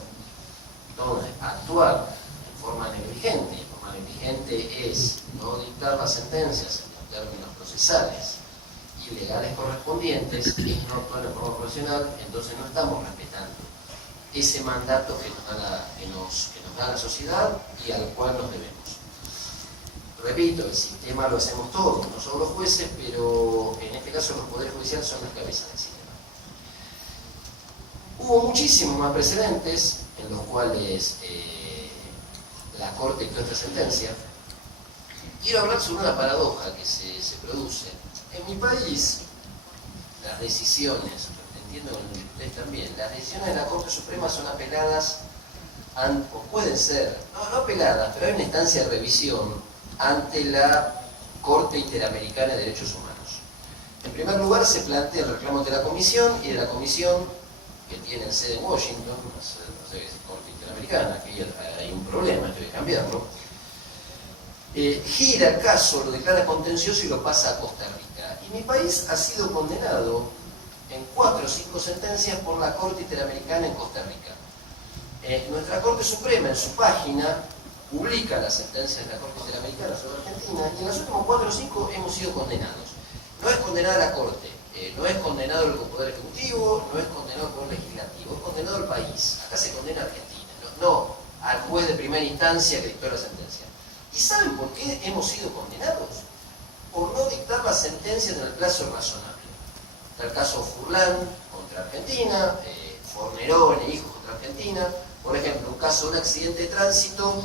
Entonces, actuar en forma negligente. En forma negligente es no dictar las sentencias en los términos procesales y legales correspondientes, es no actuar en forma profesional, entonces no estamos respetando ese mandato que nos da la sociedad y al cual nos debemos. Repito, el sistema lo hacemos todos, no solo los jueces, pero en este caso los poderes judiciales son las cabezas del sistema. Hubo muchísimos más precedentes en los cuales la Corte dictó esta sentencia. Quiero hablar sobre una paradoja que se produce. En mi país, las decisiones, entiendo que ustedes también, las decisiones de la Corte Suprema son apeladas, o pueden ser, no apeladas, pero hay una instancia de revisión ante la Corte Interamericana de Derechos Humanos. En primer lugar, se plantea el reclamo de la Comisión, y de la Comisión, que tiene sede en Washington, no sé qué es Corte Interamericana, aquí hay un problema, hay que cambiarlo, gira el caso, lo declara contencioso y lo pasa a Costa Rica. Y mi país ha sido condenado en 4 o 5 sentencias por la Corte Interamericana en Costa Rica. Nuestra Corte Suprema, en su página, publica las sentencias de la Corte Interamericana sobre Argentina, y en los últimos 4 o 5 hemos sido condenados. No es condenada la Corte, no es condenado el Poder Ejecutivo, no es condenado el Poder Legislativo, es condenado el país. Acá se condena a Argentina, no al juez de primera instancia que dictó la sentencia. ¿Y saben por qué hemos sido condenados? Por no dictar las sentencias en el plazo razonable. Está el caso Furlan contra Argentina, Fornerón e hijos contra Argentina. Por ejemplo, un caso de un accidente de tránsito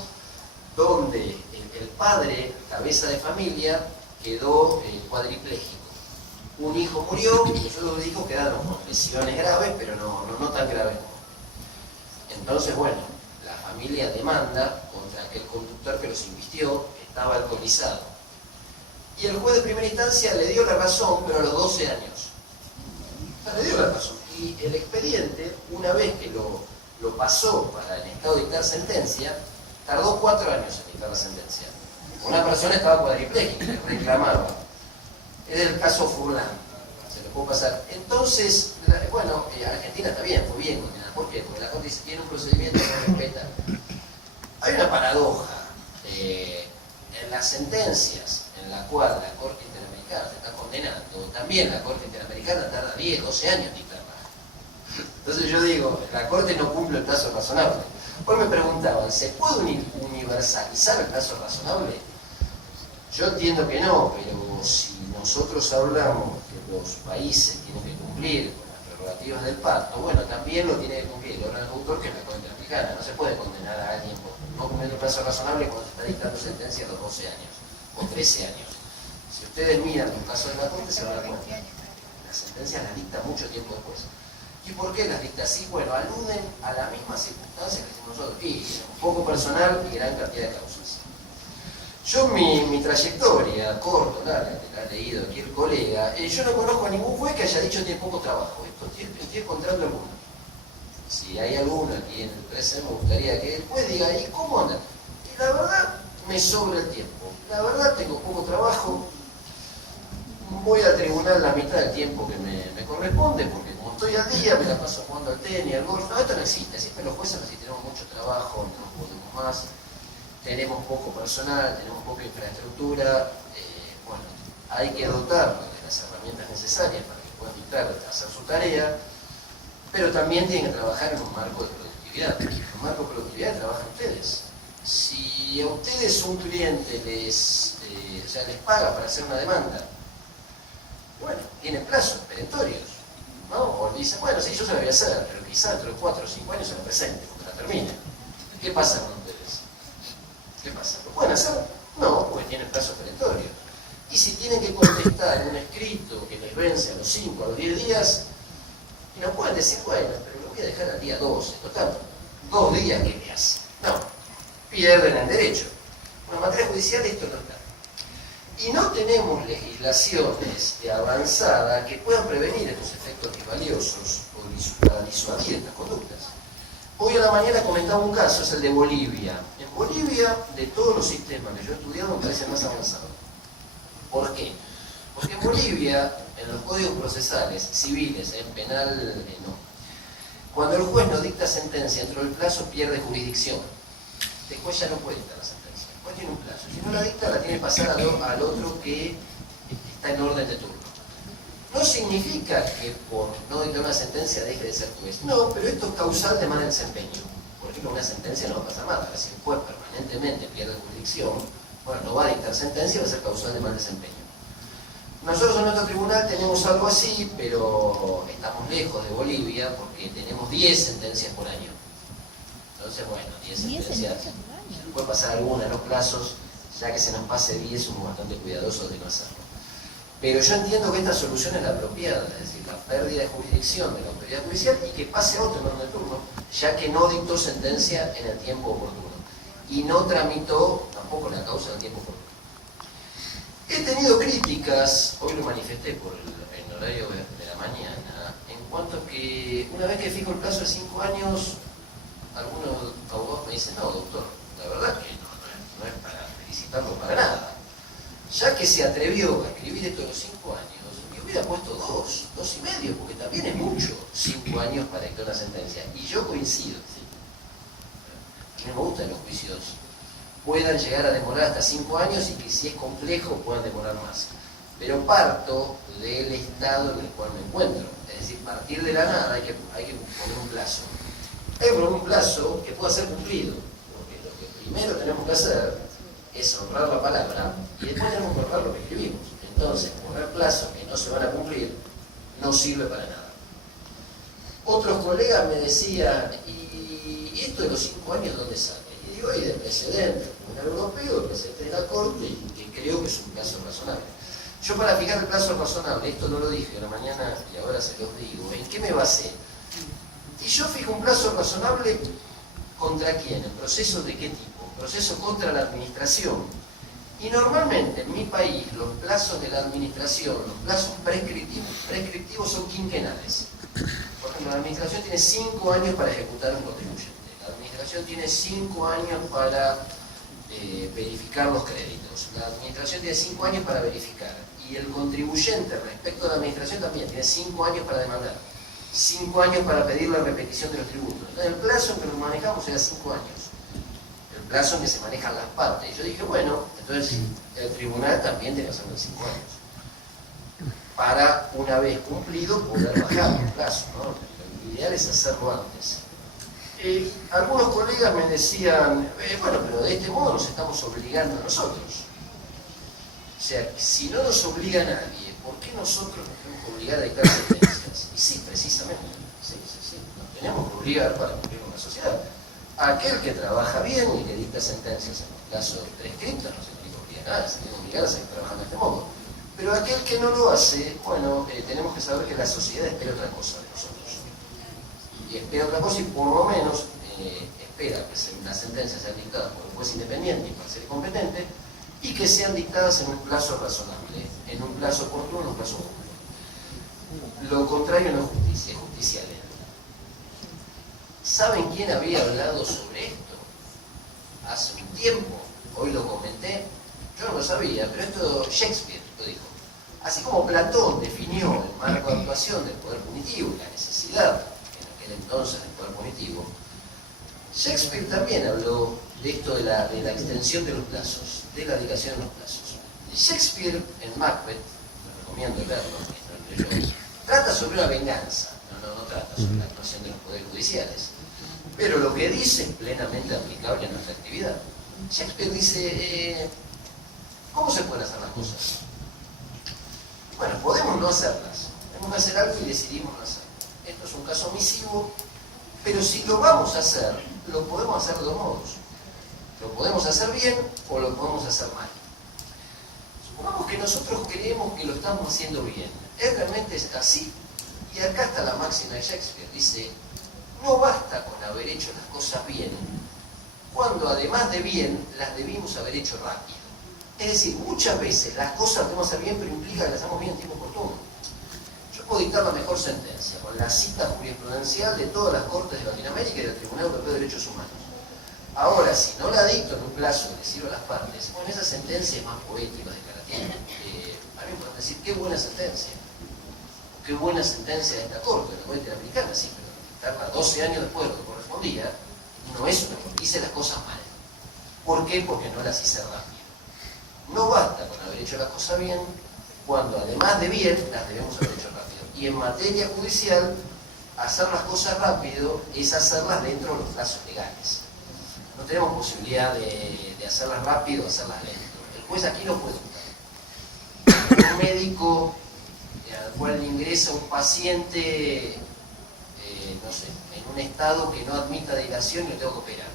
donde el padre, cabeza de familia, quedó cuadripléjico. Un hijo murió y los otros hijos quedaron con lesiones graves, pero no tan graves. Entonces, bueno, la familia demanda contra aquel conductor que los invistió, que estaba alcoholizado. Y el juez de primera instancia le dio la razón, pero a los 12 años. O sea, le dio la razón. Y el expediente, una vez que lo pasó para el Estado dictar sentencia, tardó 4 años en dictar la sentencia. Una persona estaba cuadripléjica, reclamaba. Es el caso Furlan, se lo puedo pasar. Entonces, bueno, Argentina está bien, fue bien condenada. ¿Por qué? Porque la Corte tiene un procedimiento que no respeta. Hay una paradoja en las sentencias en la cual la Corte Interamericana se está condenando, también la Corte Interamericana tarda 10, 12 años en dictarla. Entonces yo digo, la Corte no cumple el plazo razonable. Hoy me preguntaban, ¿se puede universalizar el plazo razonable? Yo entiendo que no, pero si nosotros hablamos que los países tienen que cumplir con las prerrogativas del pacto, bueno, también lo tiene que cumplir el órgano ejecutor, que es la Corte Interamericana. No se puede condenar a alguien por no cumplir el plazo razonable cuando se está dictando sentencia a los 12 años o 13 años. Si ustedes miran los casos de la Corte, se van a dar cuenta. Las sentencias las dicta mucho tiempo después. ¿Y por qué las dicta así? Bueno, aluden a la misma circunstancia que decimos nosotros, y un poco personal y gran cantidad de causas. Yo mi trayectoria, corto, larga, que la ha leído aquí el colega, yo no conozco a ningún juez que haya dicho tiene poco trabajo. Estoy encontrando alguno. Si hay alguno aquí en el presente, me gustaría que el juez diga, ¿y cómo anda? Y la verdad, me sobra el tiempo. La verdad, tengo poco trabajo. Voy al tribunal la mitad del tiempo que me corresponde, porque como estoy al día, me la paso jugando al tenis, al golf. No, esto no existe. Siempre los jueces así tenemos mucho trabajo, no podemos más, tenemos poco personal, tenemos poca infraestructura. Bueno, hay que dotarlos de las herramientas necesarias para que puedan dictar, hacer su tarea, pero también tienen que trabajar en un marco de productividad. En un marco de productividad trabajan ustedes. Si a ustedes un cliente les paga para hacer una demanda, bueno, tienen plazos perentorios, ¿no? O dicen, bueno, sí, yo se la voy a hacer, pero quizás dentro de 4 o 5 años se la presente, porque la termine. ¿Qué pasa con ustedes? ¿Qué pasa? ¿Lo pueden hacer? No, porque tienen plazos perentorios. Y si tienen que contestar un escrito que les vence a los 5, a los 10 días, y no pueden decir, bueno, pero lo voy a dejar al día 12, total, 2 días que me hace. No, pierden el derecho. En materia judicial esto no está. Y no tenemos legislaciones de avanzada que puedan prevenir estos efectos valiosos o para disuadir estas conductas. Hoy a la mañana comentaba un caso, es el de Bolivia. En Bolivia, de todos los sistemas que yo he estudiado, me parece el más avanzado. ¿Por qué? Porque en Bolivia, en los códigos procesales, civiles, en penal, no. Cuando el juez no dicta sentencia dentro del plazo, pierde jurisdicción. El juez ya no puede dictar la sentencia. El juez tiene un plazo. Si no la dicta, la tiene que pasar al otro que está en orden de turno. No significa que por no dictar una sentencia deje de ser juez. No, pero esto es causal de mal desempeño. Por ejemplo, una sentencia no va a pasar nada. Si el juez permanentemente pierde jurisdicción, bueno, no va a dictar sentencia, va a ser causal de mal desempeño. Nosotros en nuestro tribunal tenemos algo así, pero estamos lejos de Bolivia porque tenemos 10 sentencias por año. Entonces, bueno, 10 sentencias. Puede pasar alguna en los plazos, ya que se nos pase 10 somos bastante cuidadosos de no hacerlo. Pero yo entiendo que esta solución es la apropiada, es decir, la pérdida de jurisdicción de la autoridad judicial y que pase a otro en orden de turno, ya que no dictó sentencia en el tiempo oportuno y no tramitó tampoco la causa en el tiempo oportuno. He tenido críticas, hoy lo manifesté por el horario de la mañana, en cuanto a que una vez que fijo el plazo de 5 años, algunos abogados me dicen, no, doctor, la verdad que no es para felicitarlo para nada. Ya que se atrevió a escribir esto de los 5 años, yo hubiera puesto 2 y medio, porque también es mucho, 5 años para dictar una sentencia. Y yo coincido, ¿sí? A mí me gustan los juicios puedan llegar a demorar hasta 5 años y que si es complejo puedan demorar más. Pero parto del estado en el cual me encuentro. Es decir, partir de la nada hay que poner un plazo. Hay que poner un plazo que pueda ser cumplido. Porque lo que primero tenemos que hacer es honrar la palabra y después tenemos que honrar lo que escribimos. Entonces, poner plazos que no se van a cumplir no sirve para nada. Otros colegas me decían, ¿y esto de los 5 años dónde sale? Y digo, hay de precedentes, el europeo, el precedente de la Corte, y que creo que es un plazo razonable. Yo para fijar el plazo razonable, esto no lo dije a la mañana y ahora se los digo, ¿en qué me basé? Y yo fijo un plazo razonable ¿contra quién? ¿En procesos de qué tipo? Procesos contra la administración. Y normalmente en mi país los plazos de la administración, los plazos prescriptivos son quinquenales. Por ejemplo, la administración tiene 5 años para ejecutar un contribuyente. La administración tiene 5 años para verificar los créditos. La administración tiene 5 años para verificar. Y el contribuyente respecto a la administración también tiene 5 años para demandar. 5 años para pedir la repetición de los tributos. Entonces, el plazo en que nos manejamos era 5 años. El plazo en que se manejan las partes. Y yo dije, bueno, entonces el tribunal también tiene que hacerlo en 5 años. Para, una vez cumplido, poder bajar el plazo, ¿no? Lo ideal es hacerlo antes. Algunos colegas me decían, bueno, pero de este modo nos estamos obligando a nosotros. O sea, si no nos obliga a nadie, ¿por qué nosotros nos tenemos que obligar a dictar sentencias? Y sí, precisamente, sí, nos tenemos que obligar para cumplir con la sociedad. Aquel que trabaja bien y que dicta sentencias en los plazos prescriptos no se tiene que obligar a nada, se tiene que obligar a seguir trabajando de este modo. Pero aquel que no lo hace, bueno, tenemos que saber que la sociedad espera otra cosa de nosotros. Y espera otra cosa y por lo menos espera que las sentencias sean dictadas por un juez independiente, imparcial y competente, y que sean dictadas en un plazo razonable, en un plazo oportuno, en un plazo justo. Lo contrario no es justicia, es justicia lenta. ¿Saben quién había hablado sobre esto? Hace un tiempo, hoy lo comenté, yo no lo sabía, pero esto Shakespeare lo dijo. Así como Platón definió el marco de actuación del poder punitivo y la necesidad en aquel entonces del poder punitivo, Shakespeare también habló de esto de la extensión de los plazos, de la dedicación de los plazos. Shakespeare en Macbeth, les recomiendo leerlo, que no leyó, trata sobre una venganza, no trata sobre la actuación de los poderes judiciales, pero lo que dice es plenamente aplicable a nuestra actividad. Shakespeare dice, ¿cómo se pueden hacer las cosas? Bueno, podemos no hacerlas, podemos hacer algo y decidimos no hacerlo. Esto es un caso omisivo, pero si lo vamos a hacer, lo podemos hacer de dos modos. Lo podemos hacer bien o lo podemos hacer mal. Supongamos que nosotros creemos que lo estamos haciendo bien. ¿Es realmente así? Y acá está la máxima de Shakespeare. Dice, no basta con haber hecho las cosas bien, cuando además de bien, las debimos haber hecho rápido. Es decir, muchas veces las cosas las debemos hacer bien, pero implica que las hacemos bien en tiempo oportuno. Yo puedo dictar la mejor sentencia, con la cita jurisprudencial de todas las cortes de Latinoamérica y del Tribunal Europeo de Derechos Humanos. Ahora, si no la dicto en un plazo que le sirva a las partes, bueno, esa sentencia es más poética, declarativa. A mí me pueden decir, qué buena sentencia. Qué buena sentencia de esta corte, la corte interamericana, sí, pero dictarla 12 años después de lo que correspondía, no es una corte. Hice las cosas mal. ¿Por qué? Porque no las hice rápido. No basta con haber hecho las cosas bien, cuando además de bien, las debemos haber hecho rápido. Y en materia judicial, hacer las cosas rápido es hacerlas dentro de los plazos legales. No tenemos posibilidad de hacerlas rápido o hacerlas lento. El juez aquí no puede optar. Un médico al cual ingresa un paciente, no sé, en un estado que no admita dilación y lo tengo que operar.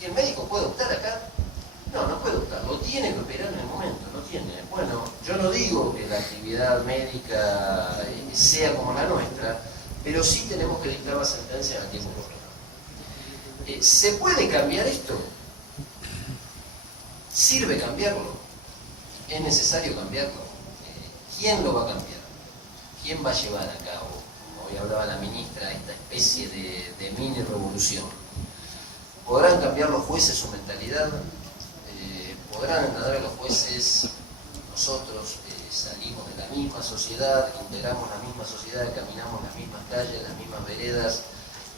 ¿Y el médico puede optar acá? No, no puede optar. Lo tiene que operar en el momento, no tiene. Bueno, yo no digo que la actividad médica sea como la nuestra, pero sí tenemos que dictar la sentencia en el tiempo correcto. ¿Se puede cambiar esto? ¿Sirve cambiarlo? ¿Es necesario cambiarlo? ¿Quién lo va a cambiar? ¿Quién va a llevar a cabo, hoy hablaba la ministra, esta especie de mini revolución? ¿Podrán cambiar los jueces su mentalidad? ¿Podrán entender los jueces? Nosotros salimos de la misma sociedad, integramos la misma sociedad, caminamos las mismas calles, las mismas veredas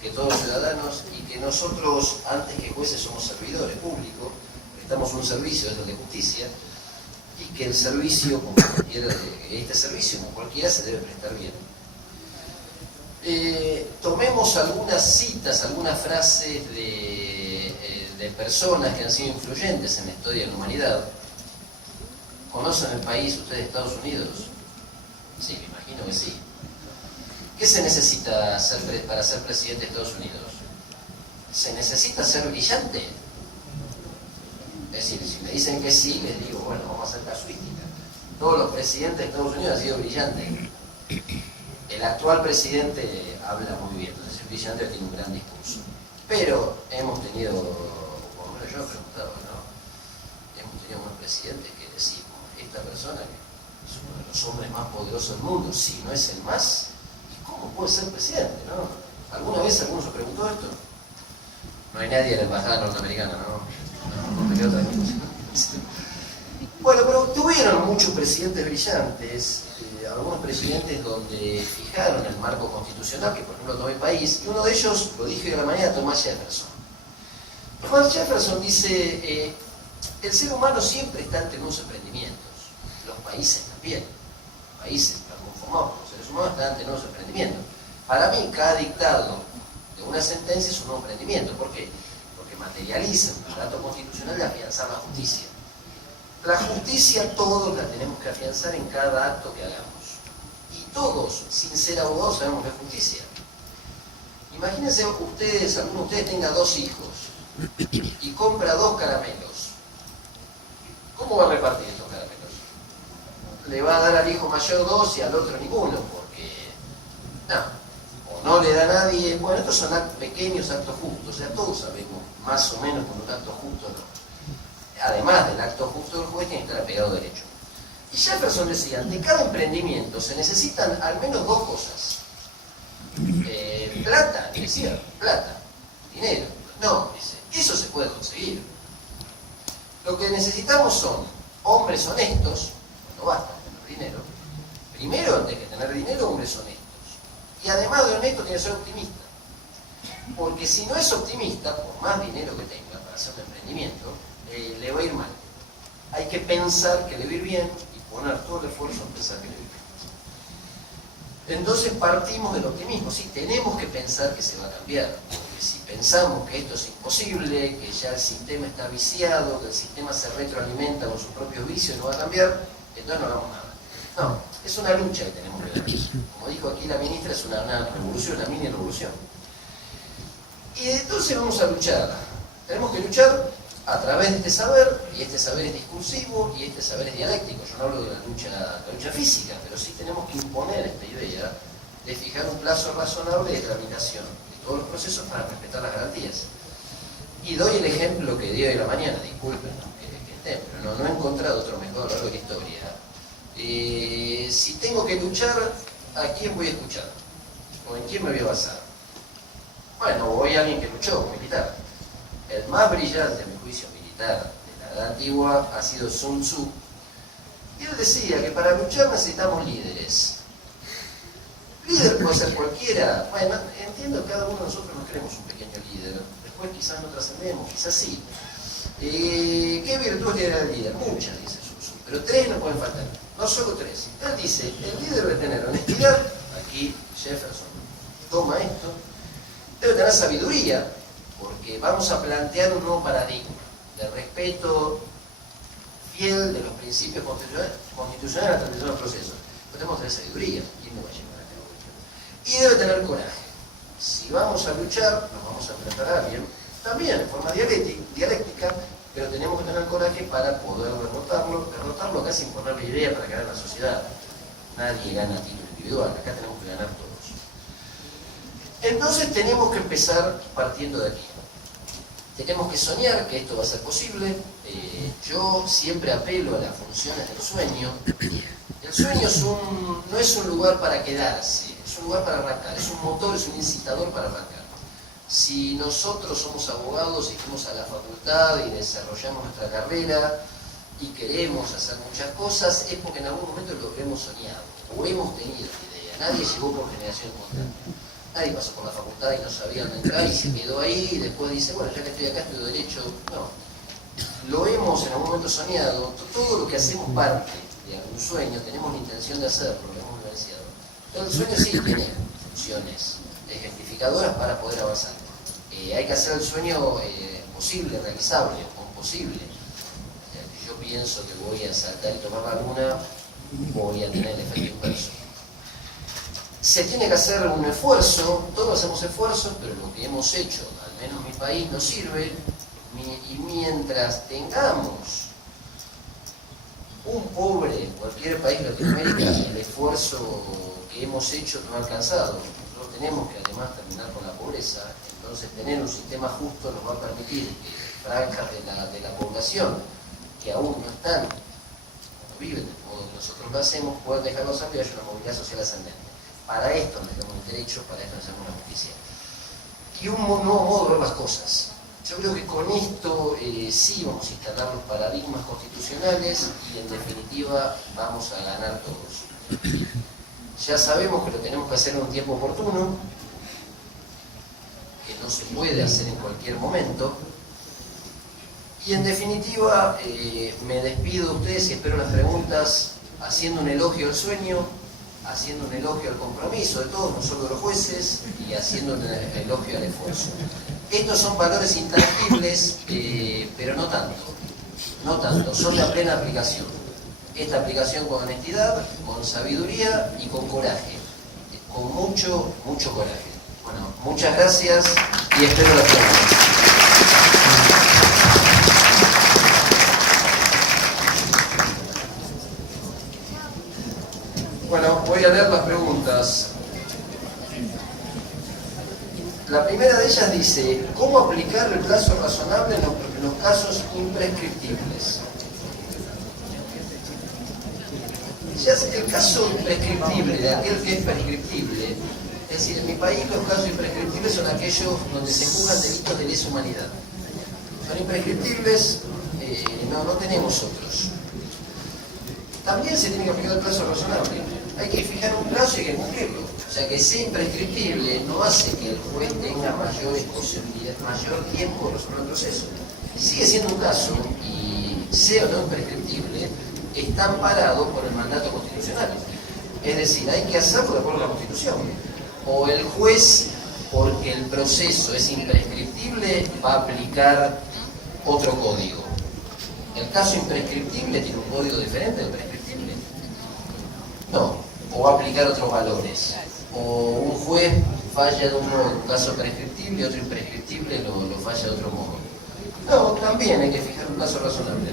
que todos los ciudadanos, y que nosotros, antes que jueces, somos servidores públicos, prestamos un servicio, es el de justicia, y que el servicio, como cualquiera, este servicio, como cualquiera, se debe prestar bien. Tomemos algunas citas, algunas frases de personas que han sido influyentes en la historia de la humanidad. ¿Conocen el país ustedes, Estados Unidos? Sí, me imagino que sí. ¿Qué se necesita para ser presidente de Estados Unidos? ¿Se necesita ser brillante? Es decir, si me dicen que sí, les digo, bueno, vamos a hacer casuística. Todos los presidentes de Estados Unidos han sido brillantes. El actual presidente habla muy bien, entonces es brillante, tiene un gran discurso. Pero hemos tenido, por lo menos yo he preguntado, ¿no? Hemos tenido unos presidentes que decimos, esta persona que es uno de los hombres más poderosos del mundo, si no es el más, ¿cómo puede ser presidente, no? ¿Alguna vez alguno se preguntó esto? No hay nadie en la embajada norteamericana, ¿no? Bueno, pero tuvieron muchos presidentes brillantes, algunos presidentes donde fijaron el marco constitucional, que por ejemplo tomó el país, y uno de ellos, lo dije de la manera, Thomas Jefferson. Thomas Jefferson dice, el ser humano siempre está ante unos emprendimientos, los países también, los países están conformados por los seres humanos, están ante nuevos emprendimientos. Para mí, cada dictado de una sentencia es un nuevo emprendimiento. ¿Por qué? Porque materializa el mandato constitucional de afianzar la justicia. La justicia todos la tenemos que afianzar en cada acto que hagamos. Y todos, sin ser abogados, sabemos que es justicia. Imagínense ustedes, alguno de ustedes tenga 2 hijos y compra 2 caramelos. ¿Cómo va a repartir estos caramelos? Le va a dar al hijo mayor 2 y al otro ninguno, porque no le da a nadie. Bueno, estos son pequeños actos justos, o sea, todos sabemos más o menos cuando un acto justo no. Además del acto justo del juez, tiene que estar apegado derecho. Y Jefferson decía, ante cada emprendimiento se necesitan al menos 2 cosas. Plata, decía, plata, dinero. No, dice, eso se puede conseguir. Lo que necesitamos son hombres honestos, no basta tener dinero, Primero, antes que tener dinero, hombres honestos. Y además de honesto, tiene que ser optimista. Porque si no es optimista, por más dinero que tenga para hacer un emprendimiento, le va a ir mal. Hay que pensar que le va a ir bien y poner todo el esfuerzo en pensar que le va a ir bien. Entonces partimos del optimismo. Sí, tenemos que pensar que se va a cambiar. Porque si pensamos que esto es imposible, que ya el sistema está viciado, que el sistema se retroalimenta con sus propios vicios y no va a cambiar, entonces no hagamos nada. No, es una lucha que tenemos que dar. Como dijo aquí la ministra, es una revolución, una mini revolución. Y entonces vamos a luchar. Tenemos que luchar a través de este saber, y este saber es discursivo, y este saber es dialéctico. Yo no hablo de la lucha física, pero sí tenemos que imponer esta idea de fijar un plazo razonable de tramitación de todos los procesos para respetar las garantías. Y doy el ejemplo que di hoy en la mañana, disculpen que estén, pero no he encontrado otro mejor a lo largo de la historia. Si tengo que luchar, ¿a quién voy a escuchar? ¿O en quién me voy a basar? Bueno, voy a alguien que luchó, militar. El más brillante, a mi juicio, militar de la edad antigua ha sido Sun Tzu. Y él decía que para luchar necesitamos líderes. Líder puede ser cualquiera. Bueno, entiendo que cada uno de nosotros nos creemos un pequeño líder. Después quizás no trascendemos, quizás sí. ¿Qué virtudes tiene el líder? Muchas, dice Sun Tzu. Pero 3 no pueden faltar. No solo 3. Él dice, el líder debe tener honestidad. Aquí Jefferson toma esto. Debe tener sabiduría, porque vamos a plantear un nuevo paradigma de respeto fiel de los principios constitucionales a la transición de los procesos. Pero tenemos que tener sabiduría. ¿Quién me va a llevar a cabo esto? Y debe tener coraje. Si vamos a luchar, nos vamos a enfrentar a alguien, también en forma dialéctica, pero tenemos que tener coraje para poder derrotarlo acá sin ponerle idea para ganar la sociedad. Nadie gana a título individual, acá tenemos que ganar todos. Entonces tenemos que empezar partiendo de aquí. Tenemos que soñar que esto va a ser posible. Yo siempre apelo a las funciones del sueño. El sueño no es un lugar para quedarse, es un lugar para arrancar, es un motor, es un incitador para arrancar. Si nosotros somos abogados y fuimos a la facultad y desarrollamos nuestra carrera y queremos hacer muchas cosas, es porque en algún momento lo hemos soñado o hemos tenido la idea. Nadie llegó por generación espontánea. Nadie pasó por la facultad y no sabía dónde entrar y se quedó ahí y después dice, bueno, ya que estoy acá, estudio Derecho. No. Lo hemos en algún momento soñado. Todo lo que hacemos parte de algún sueño, tenemos la intención de hacerlo, lo hemos vivenciado. Entonces el sueño sí tiene funciones ejemplificadoras para poder avanzar. Hay que hacer el sueño posible, realizable, posible. Yo pienso que voy a saltar y tomar la luna, voy a tener el efecto inverso. Se tiene que hacer un esfuerzo, todos hacemos esfuerzos, pero lo que hemos hecho, al menos en mi país, no sirve. Y mientras tengamos un pobre en cualquier país de Latinoamérica, el esfuerzo que hemos hecho no ha alcanzado. Nosotros tenemos que además terminar con la pobreza, entonces tener un sistema justo nos va a permitir que franjas de la población que aún no están, no viven del modo que nosotros lo hacemos, puedan dejarnos arriba y haya una movilidad social ascendente. Para esto necesitamos un derecho, para esto necesitamos una justicia. Y un nuevo modo de ver las cosas. Yo creo que con esto sí vamos a instalar los paradigmas constitucionales y en definitiva vamos a ganar todos. Ya sabemos que lo tenemos que hacer en un tiempo oportuno, que no se puede hacer en cualquier momento. Y en definitiva me despido de ustedes y espero las preguntas haciendo un elogio al sueño, haciendo un elogio al compromiso de todos, no solo de los jueces, y haciendo un elogio al esfuerzo. Estos son valores intangibles, pero no tanto, son la plena aplicación. Esta aplicación con honestidad, con sabiduría y con coraje, con mucho coraje. Bueno, muchas gracias y espero las preguntas. Bueno, voy a leer las preguntas. La primera de ellas dice, ¿cómo aplicar el plazo razonable en los casos imprescriptibles? Ya el caso imprescriptible, de aquel que es prescriptible, es decir, en mi país los casos imprescriptibles son aquellos donde se juzgan delitos de lesa humanidad. Son imprescriptibles, no tenemos otros. También se tiene que aplicar el plazo razonable. hay que fijar un plazo y hay que cumplirlo. O sea, que sea imprescriptible no hace que el juez tenga mayor tiempo de resolver el proceso. Sigue siendo un caso, y sea o no imprescriptible, está amparado por el mandato constitucional. Es decir, hay que hacerlo de acuerdo a la Constitución. O el juez, porque el proceso es imprescriptible, va a aplicar otro código. El caso imprescriptible tiene un código diferente del prescriptible. No, o va a aplicar otros valores. O un juez falla de un modo, un caso prescriptible, y otro imprescriptible lo falla de otro modo. No, también hay que fijar un plazo razonable.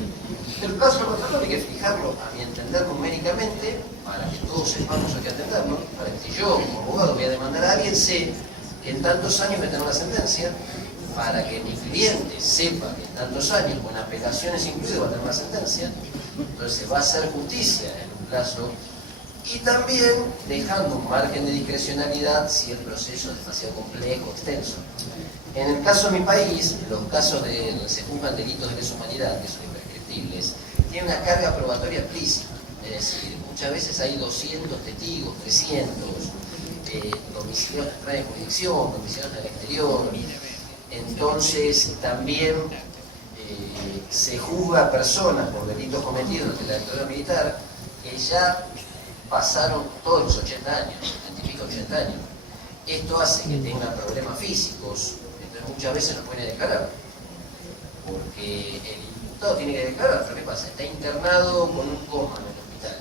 El plazo razonable hay que fijarlo, a mi entender, numéricamente, para que todos sepamos a qué atenderlo, para que si yo, como abogado, voy a demandar a alguien, sé que en tantos años me tengo una sentencia, para que mi cliente sepa que en tantos años, con apelaciones incluidas, va a tener una sentencia. Entonces va a hacer justicia en un plazo, y también dejando un margen de discrecionalidad si el proceso es demasiado complejo, extenso. En el caso de mi país, los casos de donde se juzgan delitos de lesa humanidad, que son imprescriptibles, tienen una carga probatoria explícita. Es decir, muchas veces hay 200 testigos, 300, domicilios en extraña jurisdicción, domicilios en el exterior. Entonces, también se juzga a personas por delitos cometidos ante la dictadura militar que ya pasaron todos los 80 años, 80 años. Esto hace que tengan problemas físicos, entonces muchas veces no pueden declarar, porque el imputado tiene que declarar, pero ¿qué pasa? Está internado con un coma en el hospital.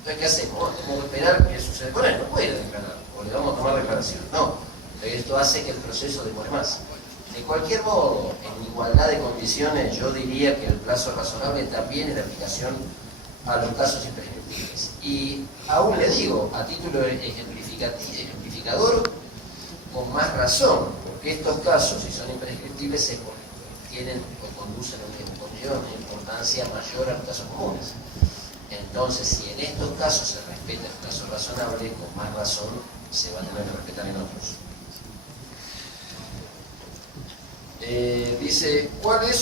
Entonces, ¿qué hacemos? Bueno, tenemos que esperar qué sucede con él, no puede declarar, o le vamos a tomar declaración. No, entonces esto hace que el proceso demore más. De cualquier modo, en igualdad de condiciones, yo diría que el plazo razonable también es de aplicación a los casos imprescriptibles. Y aún le digo, a título ejemplificador, con más razón, porque estos casos, si son imprescriptibles, tienen o conducen a una importancia mayor a los casos comunes. Entonces, si en estos casos se respeta el plazo razonable, con más razón se va a tener que respetar en otros. Dice, ¿cuál es,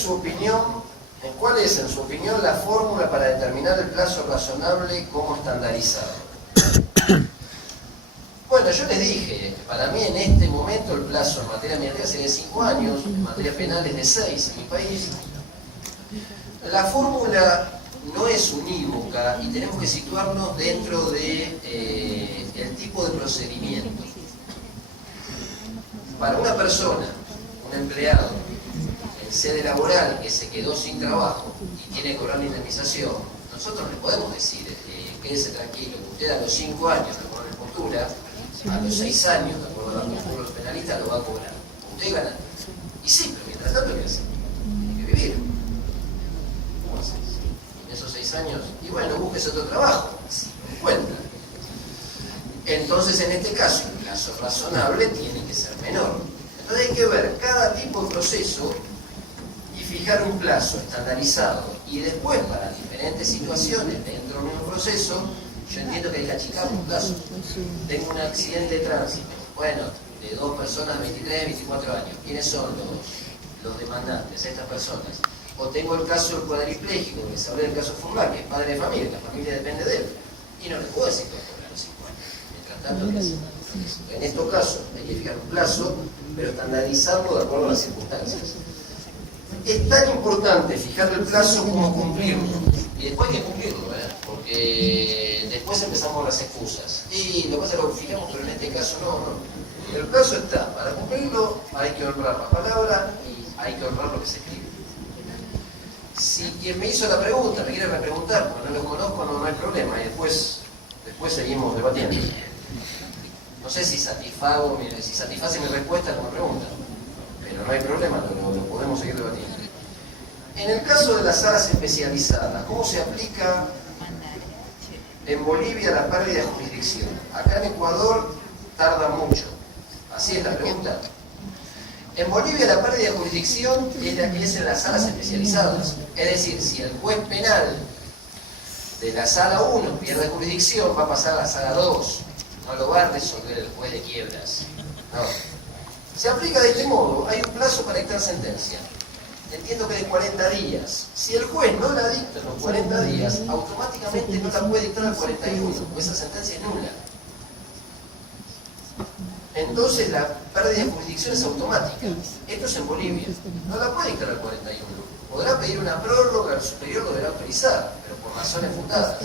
en su opinión, la fórmula para determinar el plazo razonable como estandarizado? Bueno, yo les dije, para mí en este momento el plazo en materia administrativa sería de 5 años, en materia penal es de 6 en mi país. La fórmula no es unívoca y tenemos que situarnos dentro de el tipo de procedimiento. Para una persona, un empleado, en sede laboral que se quedó sin trabajo y tiene que cobrar la indemnización, nosotros no le podemos decir, quédese tranquilo, que usted a los 5 años, de acuerdo a la postura, a los 6 años, de acuerdo a la postura de los penalistas, lo va a cobrar. Usted gana. Y sí, pero mientras tanto, ¿qué hace? Tiene que vivir. ¿Cómo hace? En esos 6 años, y bueno, búsquese otro trabajo, si no cuenta. Entonces, en este caso, el plazo razonable tiene que ser menor. Entonces hay que ver cada tipo de proceso y fijar un plazo estandarizado. Y después, para diferentes situaciones dentro del mismo proceso, yo entiendo que hay que achicar un plazo. Tengo un accidente de tránsito, bueno, de 2 personas, 23, 24 años. ¿Quiénes son los demandantes, estas personas? O tengo el caso del cuadripléjico, que se habla del caso Furlan, que es padre de familia, la familia depende de él. Y no le puedo decir que va a cobrar los 5 años. Mientras tanto, ¿qué hace? En estos casos hay que fijar un plazo, pero estandarizarlo de acuerdo a las circunstancias. Es tan importante fijar el plazo como cumplirlo. Y después hay que cumplirlo, porque después empezamos las excusas. Y lo que pasa es que lo fijamos, pero en este caso no. El plazo está. Para cumplirlo hay que honrar la palabra y hay que honrar lo que se escribe. Si quien me hizo la pregunta me quiere repreguntar, porque no lo conozco, no hay problema. Y después seguimos debatiendo. No sé si satisface mi respuesta con la pregunta, pero no hay problema, lo podemos seguir debatiendo. En el caso de las salas especializadas, ¿cómo se aplica en Bolivia la pérdida de jurisdicción? Acá en Ecuador tarda mucho. Así es la pregunta. En Bolivia la pérdida de jurisdicción es la que es en las salas especializadas. Es decir, si el juez penal de la sala 1 pierde jurisdicción, va a pasar a la sala 2. No lo va a resolver el juez de quiebras. No. Se aplica de este modo. Hay un plazo para dictar sentencia. entiendo que de 40 días. Si el juez no la dicta en los 40 días, automáticamente no la puede dictar al 41, porque esa sentencia es nula. Entonces la pérdida de jurisdicción es automática. Esto es en Bolivia. No la puede dictar al 41. Podrá pedir una prórroga, el superior lo deberá autorizar, pero por razones fundadas.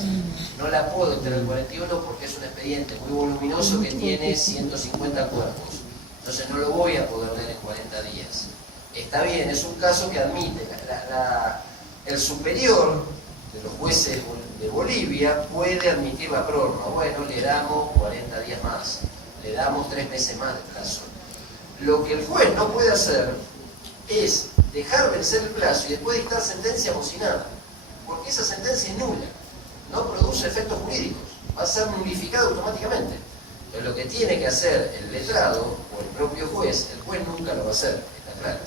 No la puedo dictar al 41 porque es un expediente muy voluminoso que tiene 150 cuerpos. Entonces no lo voy a poder leer en 40 días. Está bien, es un caso que admite. El superior de los jueces de Bolivia puede admitir la prórroga. Bueno, le damos 40 días más. Le damos 3 meses más de plazo. Lo que el juez no puede hacer es dejar vencer el plazo y después dictar sentencia mocinada, porque esa sentencia es nula, no produce efectos jurídicos, va a ser nulificada automáticamente. Pero lo que tiene que hacer el letrado o el propio juez, el juez nunca lo va a hacer, está claro.